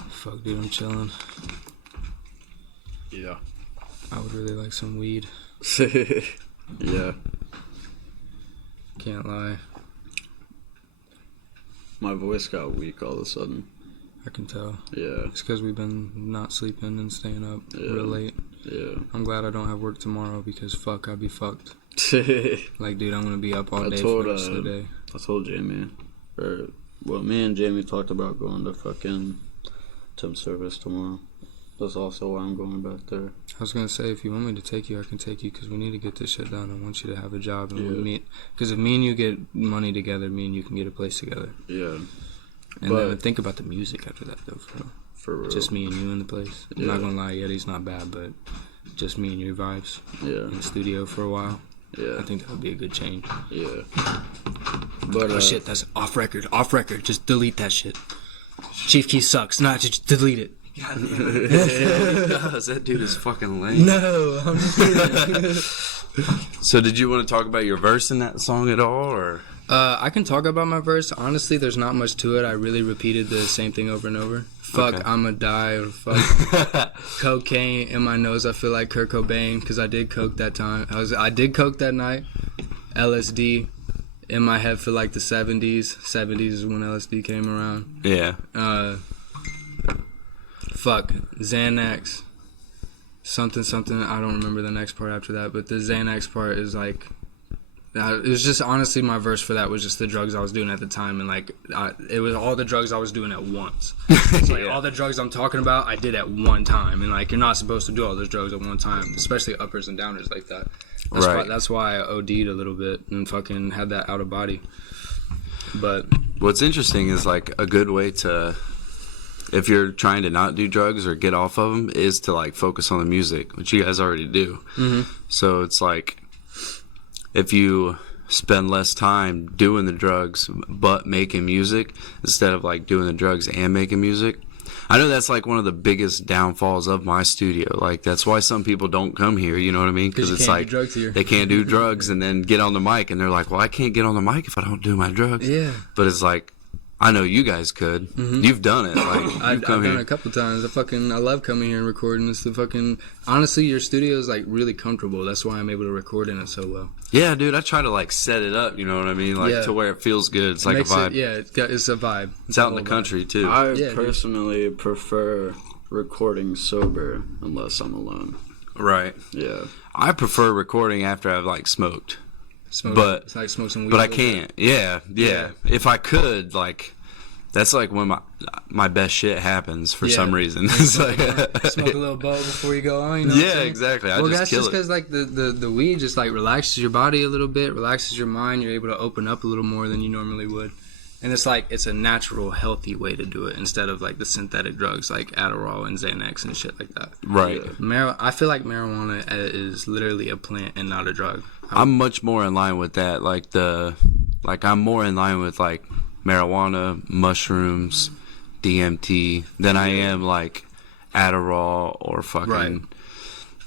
Fuck, dude, I'm chilling. Yeah. I would really like some weed. Yeah. Can't lie. My voice got weak all of a sudden. I can tell. Yeah. It's because we've been not sleeping and staying up real late. Yeah. I'm glad I don't have work tomorrow because fuck, I'd be fucked. Like, dude, I'm gonna be up all day for the rest of the day. I told Jamie, me and Jamie talked about going to fucking temp service tomorrow. That's also why I'm going back there. I was gonna say, if you want me to take you, I can take you because we need to get this shit done. I want you to have a job and we meet. Because if me and you get money together, me and you can get a place together. Yeah. And then think about the music after that, though, for real. Just me and you in the place. I'm not gonna lie, Yeti's not bad, but just me and your vibes. Yeah. In the studio for a while. Yeah. I think that would be a good change. Yeah. But Oh shit, that's off record. Off record. Just delete that shit. Chief Keith sucks. Not just delete it. That dude is fucking lame. No, I'm just kidding. So did you want to talk about your verse in that song at all, or? I can talk about my verse. Honestly, there's not much to it. I really repeated the same thing over and over. Fuck, Okay. I'ma die, or fuck, cocaine in my nose. I feel like Kurt Cobain because I did coke that time. I did coke that night. LSD in my head for like the 70s. 70s is when LSD came around. Yeah. Fuck, Xanax. Something. I don't remember the next part after that, but the Xanax part is like. It was just honestly my verse for that was just the drugs I was doing at the time, and like it was all the drugs I was doing at once. So like all the drugs I'm talking about I did at one time, and like you're not supposed to do all those drugs at one time, especially uppers and downers like that. That's why I OD'd a little bit and fucking had that out of body. But what's interesting is like a good way to, if you're trying to not do drugs or get off of them, is to like focus on the music, which you guys already do. Mm-hmm. So it's like, if you spend less time doing the drugs but making music instead of like doing the drugs and making music, I know that's like one of the biggest downfalls of my studio. Like that's why some people don't come here, you know what I mean? Because it's like they can't do drugs and then get on the mic and they're like, well, I can't get on the mic if I don't do my drugs. Yeah. But it's like, I know you guys could. Mm-hmm. You've done it. Like I've done it a couple times. I love coming here and recording. It's the fucking, honestly, your studio is like really comfortable. That's why I'm able to record in it so well. Yeah, dude. I try to like set it up. You know what I mean? Like to where it feels good. It's like a vibe. It's a vibe. It's out in the country too. I personally prefer recording sober unless I'm alone. Right. Yeah. I prefer recording after I've like smoked. It's like smoke some weed. But I can't. Yeah. If I could, like, that's like when my best shit happens for some reason. It's smoke a little bowl before you go on. You know exactly. Well, that's just because like the weed just like relaxes your body a little bit, relaxes your mind. You're able to open up a little more than you normally would. And it's like it's a natural, healthy way to do it instead of like the synthetic drugs like Adderall and Xanax and shit like that. Right. I feel like marijuana is literally a plant and not a drug. I'm much more in line with that. I'm more in line with like marijuana, mushrooms, DMT than I am like Adderall or fucking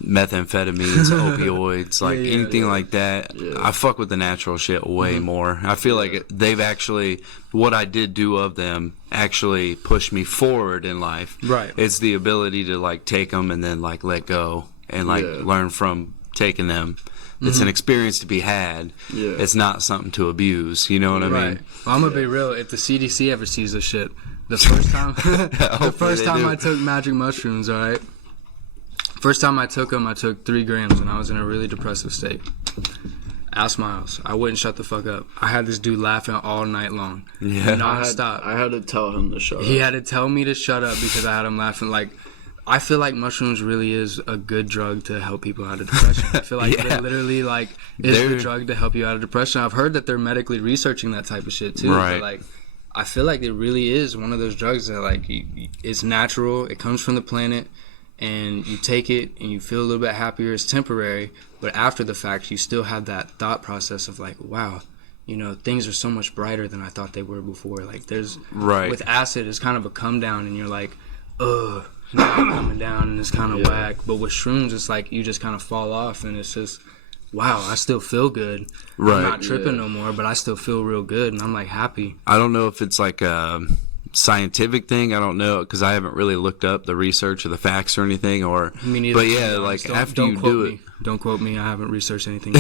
methamphetamines, opioids, like anything like that. Yeah. I fuck with the natural shit way more. I feel like they've actually, what I did do of them actually pushed me forward in life. Right. It's the ability to like take them and then like let go and like learn from taking them. It's an experience to be had. Yeah. It's not something to abuse. You know what I mean? Well, I'm gonna be real. If the CDC ever sees this shit, the first time I took magic mushrooms, all right. First time I took them, I took 3 grams, and I was in a really depressive state. Ask Myles. I wouldn't shut the fuck up. I had this dude laughing all night long. Yeah. Non-stop. I had to tell him to shut up. He had to tell me to shut up because I had him laughing. Like, I feel like mushrooms really is a good drug to help people out of depression. I feel like Yeah. it literally, like, is the drug to help you out of depression. I've heard that they're medically researching that type of shit, too. Right. But, like, I feel like it really is one of those drugs that, like, it's natural. It comes from the planet. And you take it and you feel a little bit happier. It's temporary, but after the fact, you still have that thought process of like, wow, you know, things are so much brighter than I thought they were before. Like there's with acid, it's kind of a come down, and you're like, ugh, now I'm coming down, and it's kind of whack. But with shrooms, it's like you just kind of fall off, and it's just, wow, I still feel good. Right. I'm not tripping no more, but I still feel real good, and I'm like happy. I don't know if it's like a scientific thing. I don't know because I haven't really looked up the research or the facts or anything. Or, Me neither. but yeah, like after you do it, don't quote me. I haven't researched anything.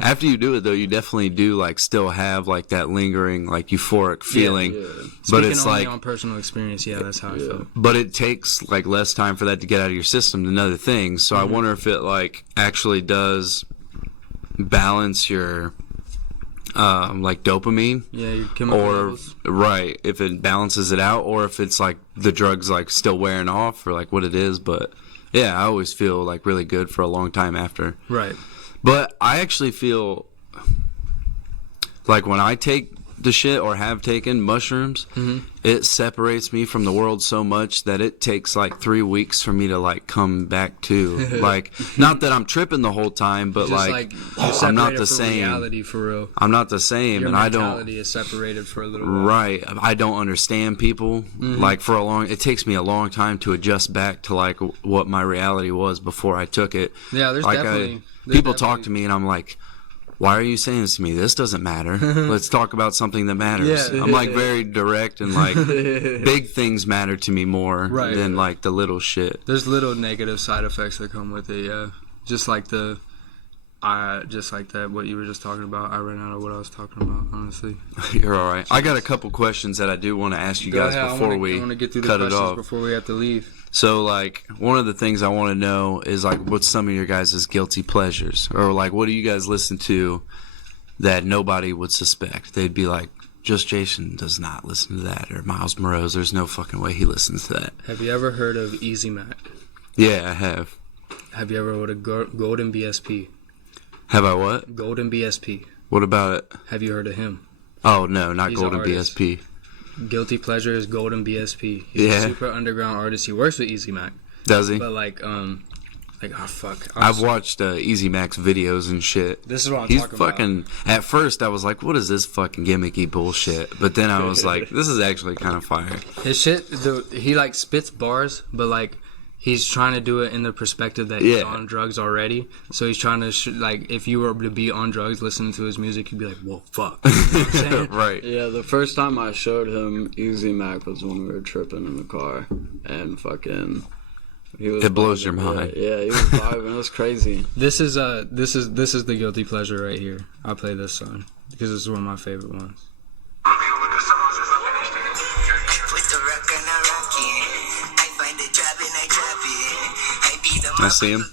after you do it though, you definitely do like still have like that lingering like euphoric feeling. Yeah. But Speaking it's only like on personal experience, that's how I felt. But it takes like less time for that to get out of your system than other things. So I wonder if it like actually does balance your like dopamine, Your chemical levels. right, if it balances it out, or if it's like the drug's like still wearing off, or like what it is. But yeah, I always feel like really good for a long time after. Right. But I actually feel like when I take the shit or have taken mushrooms, it separates me from the world so much that it takes like 3 weeks for me to like come back to. Like, not that I'm tripping the whole time, but like I'm not the same. Reality for real. I'm not the same, Your and I don't. mentality is separated for a little while. Right, I don't understand people. Like for a long, it takes me a long time to adjust back to like what my reality was before I took it. Yeah, there's like definitely people talk to me, and I'm like, why are you saying this to me? This doesn't matter. Let's talk about something that matters. Yeah. I'm like very direct, and like big things matter to me more than like the little shit. There's little negative side effects that come with it. Yeah, just like that. What you were just talking about. I ran out of what I was talking about. Honestly, You're all right. I got a couple questions that I do want to ask you guys before we I want to get through cut the it questions off. before we have to leave. So, like, one of the things I want to know is, like, what's some of your guys' guilty pleasures? Or, like, what do you guys listen to that nobody would suspect? They'd be like, Jus Jasin does not listen to that. Or Myles Morose, there's no fucking way he listens to that. Have you ever heard of Easy Mac? Yeah, I have. Have you ever heard of Golden BSP? Have I what? Golden BSP. What about it? Have you heard of him? Oh, no, not He's Golden an artist. BSP. Guilty pleasure is Golden BSP. He's a super underground artist. He works with Easy Mac. Does he? But oh fuck. I've watched Easy Mac's videos and shit. This is what I'm He's talking fucking. At first, I was like, "What is this fucking gimmicky bullshit?" But then I was like, "This is actually kind of fire." His shit, he like spits bars, but like he's trying to do it in the perspective that he's on drugs already. So he's trying to like, if you were to be on drugs listening to his music, you'd be like, "Whoa, fuck." You know what I'm saying? Right. Yeah, the first time I showed him Easy Mac was when we were tripping in the car, and fucking. It blows your mind. Yeah, he was vibing. It was crazy. This is the guilty pleasure right here. I play this song because it's one of my favorite ones. I see him.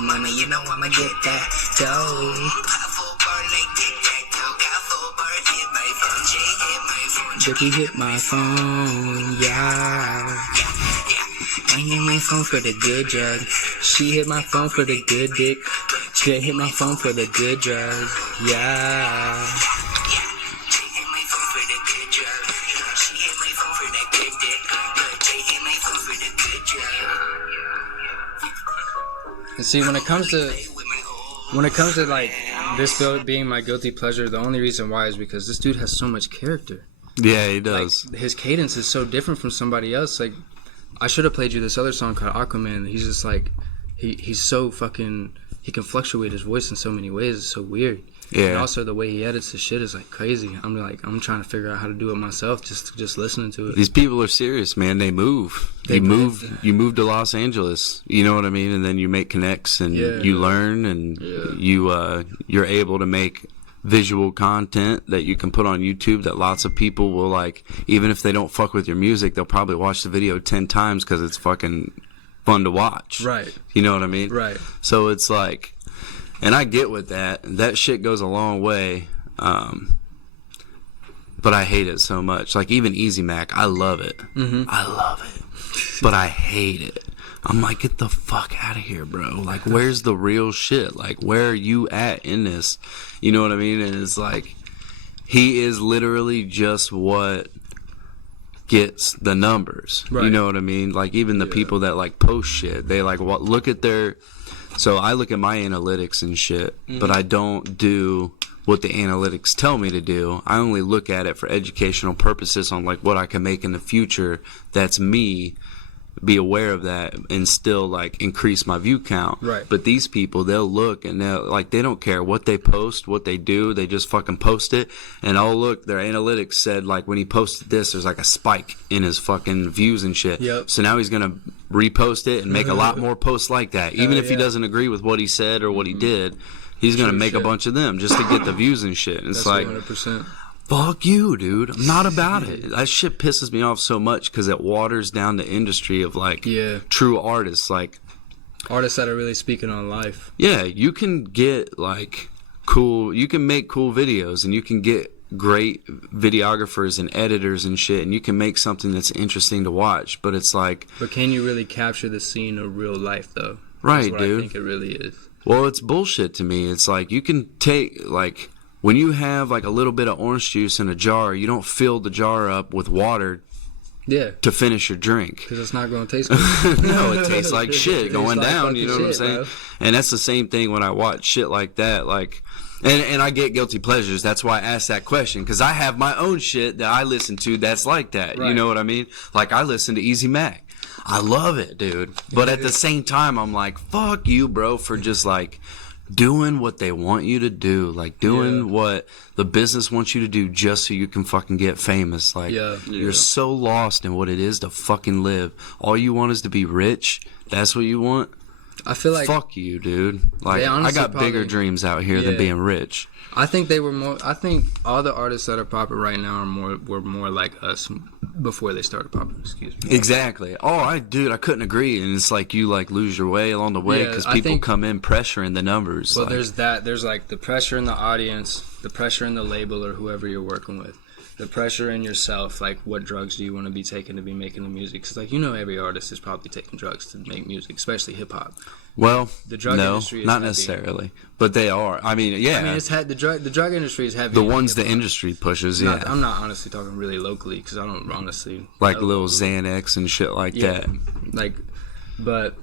Mama, you know I'ma get that dough. Jackie hit my phone, yeah. I hit my phone for the good drug. She hit my phone for the good dick. Jay hit my phone for the good drug, yeah. And see, when it comes to like this being my guilty pleasure, the only reason why is because this dude has so much character. Yeah, he does. Like, his cadence is so different from somebody else. Like, I should have played you this other song called Aquaman. He's just like, he's so fucking he can fluctuate his voice in so many ways. It's so weird. Yeah. And also the way he edits his shit is like crazy. I'm trying to figure out how to do it myself, just listening to it. These people are serious, man. They move. You move to Los Angeles. You know what I mean? And then you make connects and you learn and you're able to make visual content that you can put on YouTube that lots of people will like. Even if they don't fuck with your music, they'll probably watch the video 10 times because it's fucking fun to watch. Right. You know what I mean? Right. So it's like, and I get with that. That shit goes a long way. But I hate it so much. Like even Easy Mac, I love it. Mm-hmm. I love it. But I hate it. I'm like, get the fuck out of here, bro. Like, where's the real shit? Like, where are you at in this? You know what I mean? And it's like, he is literally just what gets the numbers. Right. You know what I mean? Like, even the people that, like, post shit, they, like, look at their... So I look at my analytics and shit, but I don't do what the analytics tell me to do. I only look at it for educational purposes on, like, what I can make in the future that's me... be aware of that and still like increase my view count. Right. But these people, they'll look and they'll like, they don't care what they post, what they do. They just fucking post it. And oh, look, their analytics said like when he posted this, there's like a spike in his fucking views and shit. Yep. So now he's going to repost it and make a lot more posts like that. Even if he doesn't agree with what he said or what he did, he's going to make a bunch of them just to get the views and shit. And it's like, 100%. Fuck you, dude. I'm not about it. That shit pisses me off so much because it waters down the industry of, like, true artists. Like, artists that are really speaking on life. Yeah, you can get, like, cool... You can make cool videos, and you can get great videographers and editors and shit, and you can make something that's interesting to watch, but it's like... But can you really capture the scene of real life, though? Right, That's what dude. I think it really is. Well, it's bullshit to me. It's like, you can take, like... When you have like a little bit of orange juice in a jar, you don't fill the jar up with water to finish your drink. Because it's not going to taste good. No, it tastes like shit going down, you know what I'm saying? Bro. And that's the same thing when I watch shit like that. Like, and I get guilty pleasures. That's why I asked that question. Because I have my own shit that I listen to that's like that. Right. You know what I mean? Like, I listen to Easy Mac. I love it, dude. But at the same time, I'm like, fuck you, bro, for just like... doing what they want you to do, like doing what the business wants you to do just so you can fucking get famous. Like, you're so lost in what it is to fucking live. All you want is to be rich. That's what you want. I feel like fuck you, dude. Like, I got bigger dreams out here than being rich. I think they were more. I think all the artists that are popping right now were more like us before they started popping. Excuse me. Exactly. Oh, I couldn't agree. And it's like you like lose your way along the way because people come in pressuring the numbers. Well, like, there's that. There's like the pressure in the audience, the pressure in the label or whoever you're working with, the pressure in yourself. Like, what drugs do you want to be taking to be making the music? Because like every artist is probably taking drugs to make music, especially hip hop. Well, the drug industry is not heavy. necessarily, but they are. I mean, yeah. I mean, the drug industry is heavy. The ones the industry pushes, I'm not honestly talking really locally because I don't honestly like little Xanax and shit like that. Like, but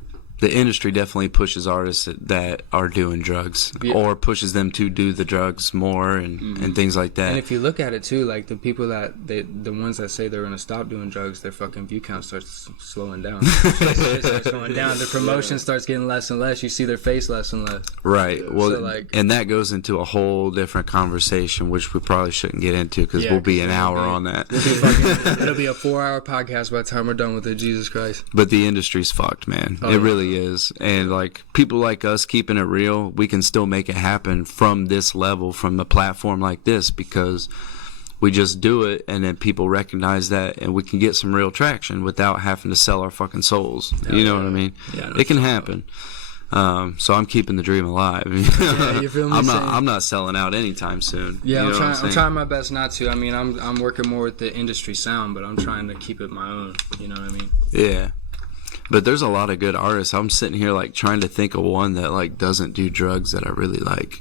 the industry definitely pushes artists that are doing drugs or pushes them to do the drugs more and things like that. And if you look at it too, like the people the ones that say they're going to stop doing drugs, their fucking view count starts slowing down. It starts going down. The promotion starts getting less and less. You see their face less and less. Right. Well, so and that goes into a whole different conversation, which we probably shouldn't get into because we'll be an hour on that. It'll be a 4-hour podcast by the time we're done with it. Jesus Christ. But the industry's fucked, man. It really is. And like people like us keeping it real, we can still make it happen from this level, from the platform like this, because we just do it and then people recognize that and we can get some real traction without having to sell our fucking souls. You know what I mean? Yeah, it can happen. So I'm keeping the dream alive. You feel me? I'm not selling out anytime soon. Yeah, you know I'm trying my best not to. I mean, I'm working more with the industry sound, but I'm trying to keep it my own. You know what I mean? Yeah. But there's a lot of good artists. I'm sitting here like trying to think of one that like doesn't do drugs that I really like.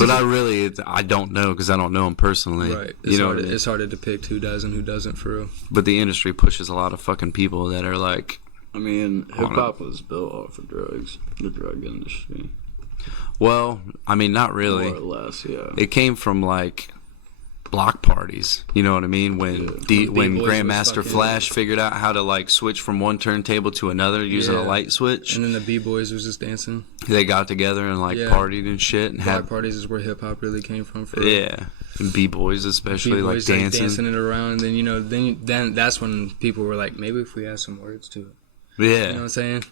But I don't know because I don't know him personally. Right. It's hard to depict who does and who doesn't for real. But the industry pushes a lot of fucking people that are like. I mean, hip hop was built off of drugs. The drug industry. Well, I mean, not really. More or less, yeah. It came from like block parties. You know what I mean? When when B-Boys was Grandmaster fucking- Flash figured out how to like switch from one turntable to another using a Yeah. light switch, And then the B-Boys was just dancing. they got together and like Yeah. partied and shit and Block had parties is where hip-hop really came from. For yeah, and b-boys especially B-Boys, like dancing. it around. And then, you know, then that's when people were like, maybe if we add some words to it. Yeah. You know what I'm saying?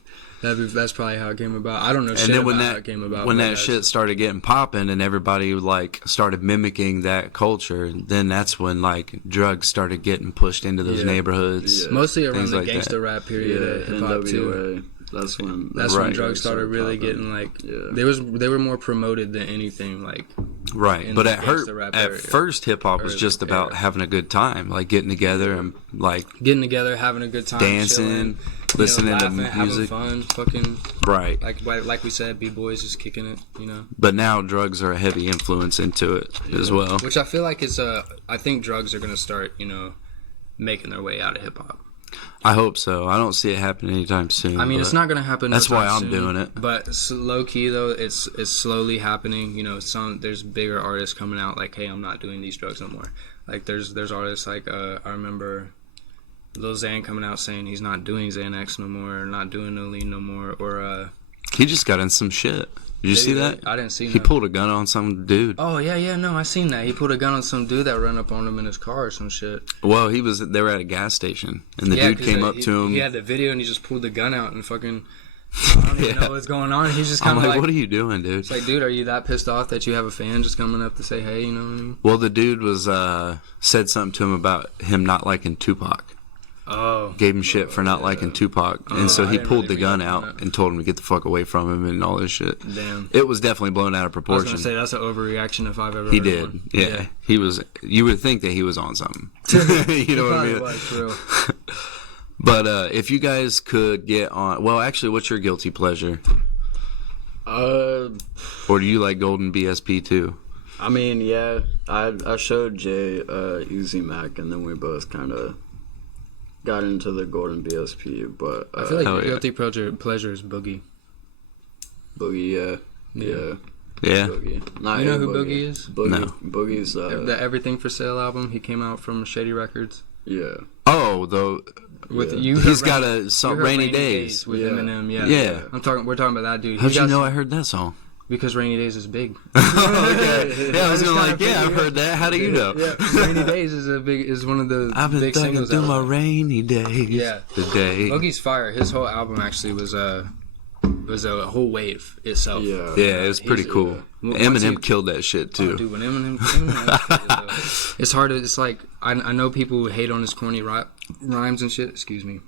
That's probably how it came about. I don't know shit And then when about how that it came about. when but that that's- shit started getting popping and everybody like started mimicking that culture, then that's when like drugs started getting pushed into those Yeah. neighborhoods. Yeah. Mostly around things the like that. gangster rap period Yeah, of hip-hop, too. NWA. That's when That's when Right. drugs started really popping. getting like Yeah. they were more promoted than anything like Right, in but the at gangster rap at area. first hip hop was Or just about era. having a good time, like getting together and like getting together, having a good time, dancing, chilling, listening to laughing, having music. fun, fucking Right. like we said, b-boys just kicking it, you know. But now drugs are a heavy influence into it as well. Which I feel like is I think drugs are gonna start, you know, making their way out of hip hop. I hope so. I don't see it happening anytime soon. I mean, it's but not gonna happen. that's no why time I'm soon, doing it. But low key though, it's slowly happening. You know, there's bigger artists coming out like, hey, I'm not doing these drugs no more. Like there's artists like I remember Lil Xan coming out saying he's not doing Xanax no more, or not doing no lean no more, or He just got in some shit. Did you see that? I didn't see. He that. pulled a gun on some dude. Oh yeah, no, I seen that. He pulled a gun on some dude that ran up on him in his car or some shit. Well, they were at a gas station, and the Yeah, dude 'cause came up to him. He had the video and he just pulled the gun out and fucking. I don't even Yeah. know what's going on. He's just I'm kind of like, like, what are you doing, dude? it's like, dude, are you that pissed off that you have a fan just coming up to say, hey, you know what I mean? Well, the dude was said something to him about him not liking Tupac. Oh, Gave him shit for not liking Tupac, Oh, and so I he didn't pulled really the gun read up on out that. and told him to get the fuck away from him and all this shit. damn. It was definitely blown out of I was proportion. gonna say that's an overreaction if I've ever. He heard did. one. Yeah. He was. You would think that he was on something. You know what I Probably mean? was, for real. But if you guys could get on, well, actually, what's your guilty pleasure, or do you like Golden BSP too? I mean, yeah, I showed Jay Easy Mac, and then we both kind of got into the Golden BSP. But I feel like Hell your yeah. guilty pleasure is Boogie. Boogie, Yeah. Yeah. Boogie. Not You know A who Boogie is? Boogie, No. Boogie's The Everything for Sale album. He came out from Shady Records. yeah. Oh, though With Yeah. you, he's heard got Rainy- a song, you heard Rainy Days. with Yeah. Eminem. Yeah, Yeah. We're talking about that dude. How'd He you got know some- I heard that song? Because Rainy Days is big. Okay. Yeah, I was gonna like, yeah, I've figured- heard that. How do you know? Yeah, Rainy Days is one of the I've been big thinking singles. through out my there. rainy days. Yeah. Today. Boogie's fire. His whole album actually was a whole wave itself. Yeah. Yeah, it was pretty He's- cool. Once Eminem he- killed that shit Oh, too. dude, when Eminem it's hard to. It's like I know people who hate on his corny rhymes and shit. Excuse me,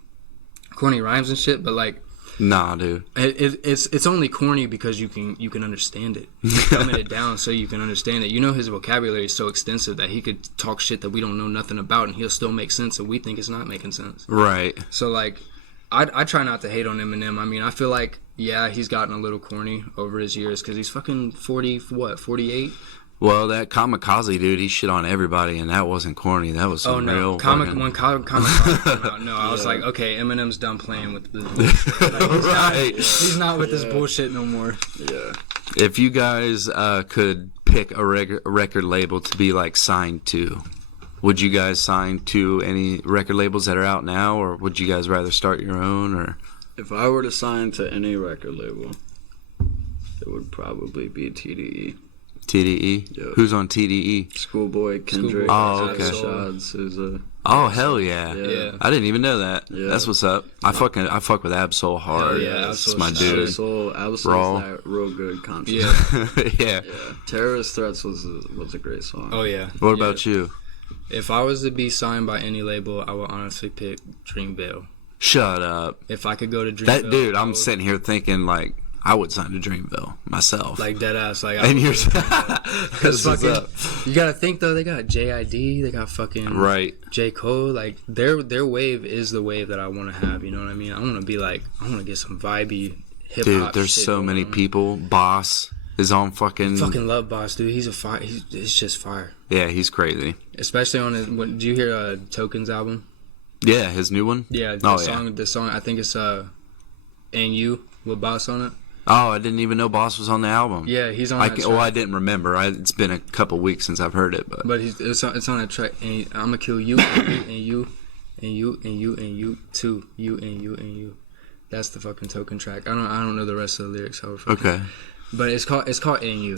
corny rhymes and shit. But like, Nah, dude. it's only corny because you can understand it. You're dumbing it down so you can understand it. You know, his vocabulary is so extensive that he could talk shit that we don't know nothing about, and he'll still make sense, and we think it's not making sense. Right. So like, I try not to hate on Eminem. I mean, I feel like he's gotten a little corny over his years because he's fucking 48. Well, that Kamikaze dude, he shit on everybody, and that wasn't corny. That was some Oh no, real. When Comic Con came out, no, I was like, okay, Eminem's done playing with this bullshit. Like, he's not with this bullshit no more. Yeah. If you guys could pick a record label to be like signed to, would you guys sign to any record labels that are out now, or would you guys rather start your own? Or If I were to sign to any record label, it would probably be TDE. TDE? Yeah. Who's on TDE? Schoolboy, Kendrick, Oh, okay. Shots is a Oh hell yeah. Yeah. I didn't even know that. Yeah. That's what's up. I fuck with Absol hard. Oh, yeah, It's Absol's my dude. Absol Raw. is that real good concept. Yeah. Yeah. Yeah. Terrorist Threats was a great song. Oh yeah. What about you? If I was to be signed by any label, I would honestly pick Dreamville. Shut up. If I could go to Dreamville, That dude, I I'm would- sitting here thinking like I would sign to Dreamville myself. like dead ass. Like, I and would you're go to Dreamville. this is fucking, up. you gotta think though, they got JID, they got fucking Right. J. Cole. Like their wave is the wave that I want to have. You know what I mean? I want to be like, I want to get some vibey hip hop. Dude, there's so many people. Boss is on fucking. Fucking love Boss, dude. He's a fire. It's just fire. Yeah, he's crazy. Especially on his. Did you hear Tokens album? Yeah, his new one. Yeah. Oh, The song. I think it's And You with Boss on it. Oh, I didn't even know Boss was on the album. Yeah, he's on that track. Well, I didn't remember. It's been a couple weeks since I've heard it, but it's on that track. And I'm gonna kill you and you and you and you and you too. You and you and you. That's the fucking token track. I don't know the rest of the lyrics. Okay. But it's called And You.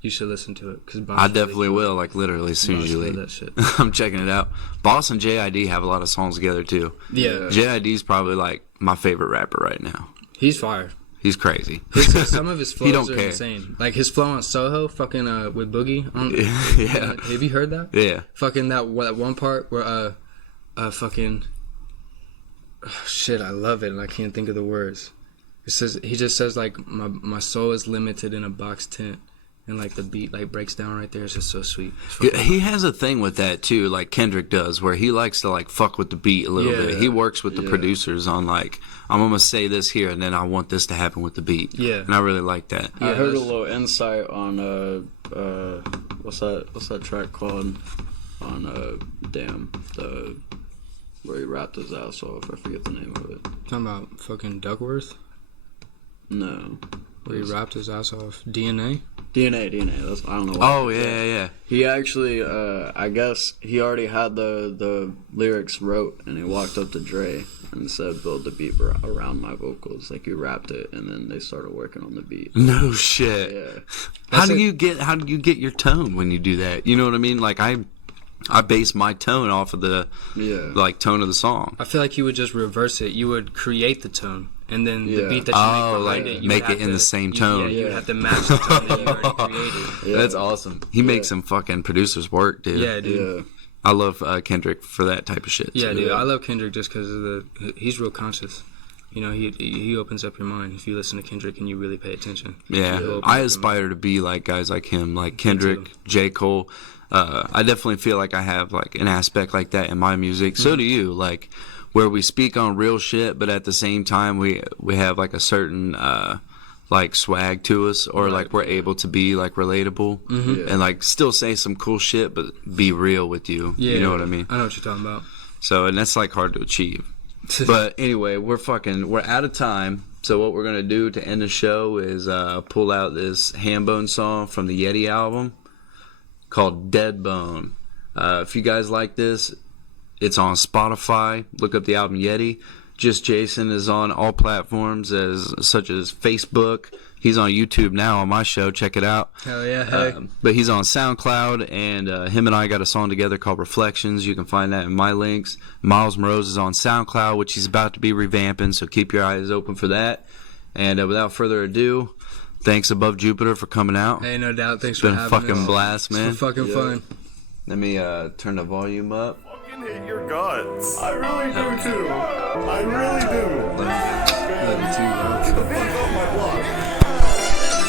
You should listen to it because I definitely will. Like literally as soon as you leave. That shit. I'm checking it out. Boss and JID have a lot of songs together too. Yeah. JID's probably like my favorite rapper right now. He's fire. He's crazy. Some of his flows are care. insane. Like his flow on Soho, fucking with Boogie. Yeah. Have you heard that? Yeah. Fucking that one part where fucking shit, I love it and I can't think of the words. He just says like my soul is limited in a box tent. And like the beat like breaks down right there. It's just so sweet. He has a thing with that too, like Kendrick does, where he likes to like fuck with the beat a little bit. He works with the producers on like, I'm gonna say this here, and then I want this to happen with the beat. Yeah, and I really like that. I heard a little insight on what's that track called? On where he rapped his ass off. I forget the name of it. Talking about fucking Duckworth? No. Where he rapped his ass off. DNA. That's, I don't know why. Oh yeah. He actually, I guess he already had the lyrics wrote, and he walked up to Dre and said, "Build the beat around my vocals." Like he rapped it, and then they started working on the beat. No shit. Yeah. How do you get your tone when you do that? You know what I mean? Like I base my tone off of the like tone of the song. I feel like you would just reverse it. You would create the tone. And then the beat that you make behind it, you make it in the same tone. You have to match the tone that you already created. Yeah. That's awesome. He makes some fucking producers work, dude. Yeah, dude. Yeah. I love Kendrick for that type of shit. Yeah, dude. I love Kendrick just because of he's real conscious. You know, he opens up your mind if you listen to Kendrick and you really pay attention. Yeah, I aspire to be like guys like him, like Kendrick, J. Cole. I definitely feel like I have like an aspect like that in my music. So do you, like where we speak on real shit, but at the same time we have like a certain like swag to us, or like we're able to be like relatable and like still say some cool shit, but be real with you. Yeah, you know what I mean? I know what you're talking about. So, and that's like hard to achieve. But anyway, we're out of time. So what we're gonna do to end the show is pull out this Hambone song from the Yeti album called Dead Bone. If you guys like this, it's on Spotify. Look up the album Yeti. Jus Jasin is on all platforms such as Facebook. He's on YouTube now on my show. Check it out. Hell yeah, hey. But he's on SoundCloud, and him and I got a song together called Reflections. You can find that in my links. Myles Morose is on SoundCloud, which he's about to be revamping, so keep your eyes open for that. And without further ado, thanks Above Jupiter for coming out. Hey, no doubt. Thanks for having us. It's been a fucking blast, man. It's been fucking fun. Let me turn the volume up. Hate your guts. I really do too. I really do. Get the fuck off my block.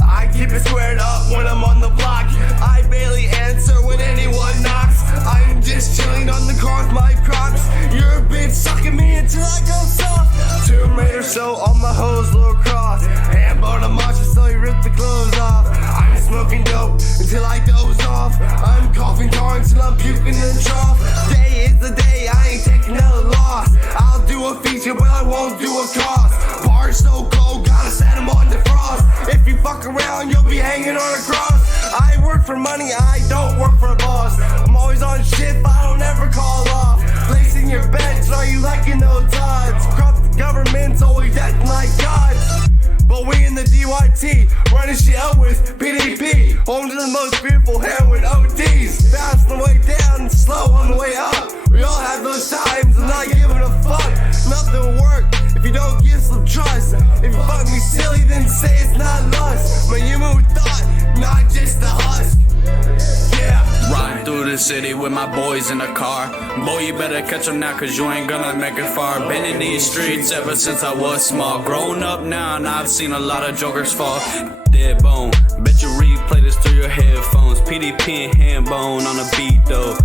I keep it squared up when I'm on the block. I barely answer when anyone knocks. I'm just chilling on the car with my Crocs. Your bitch sucking me until I go soft. 2 meters so on my hose, little cross. Hambone a monster so you rip the clothes off. I'm smoking dope until I doze off. I'm coughing tar until I'm puking in the trough. Day is the day, I ain't taking no loss. I'll do a feature, but I won't do a cost. Bars so cold, gotta set them on defrost. If you fuck around, you'll be hanging on a cross. I work for money, I don't work for a boss. I'm always on shit, but I don't ever call off. Placing your bets, are you liking those odds? Corrupt government's always acting like gods. But we in the DYT, running shit up with PDP. Home to the most beautiful heroin ODs. Fast on the way down, slow on the way up. We all have those times, I'm not giving a fuck. Nothing will work if you don't give some trust. If you fuck me silly, then say it's not lust. My human with thought, not just the husk. Yeah. Riding through the city with my boys in the car. Boy, you better catch them now, cause you ain't gonna make it far. Been in these streets ever since I was small. Grown up now, and I've seen a lot of jokers fall. Dead bone, bet you replay this through your headphones. PDP and Hambone on a beat though.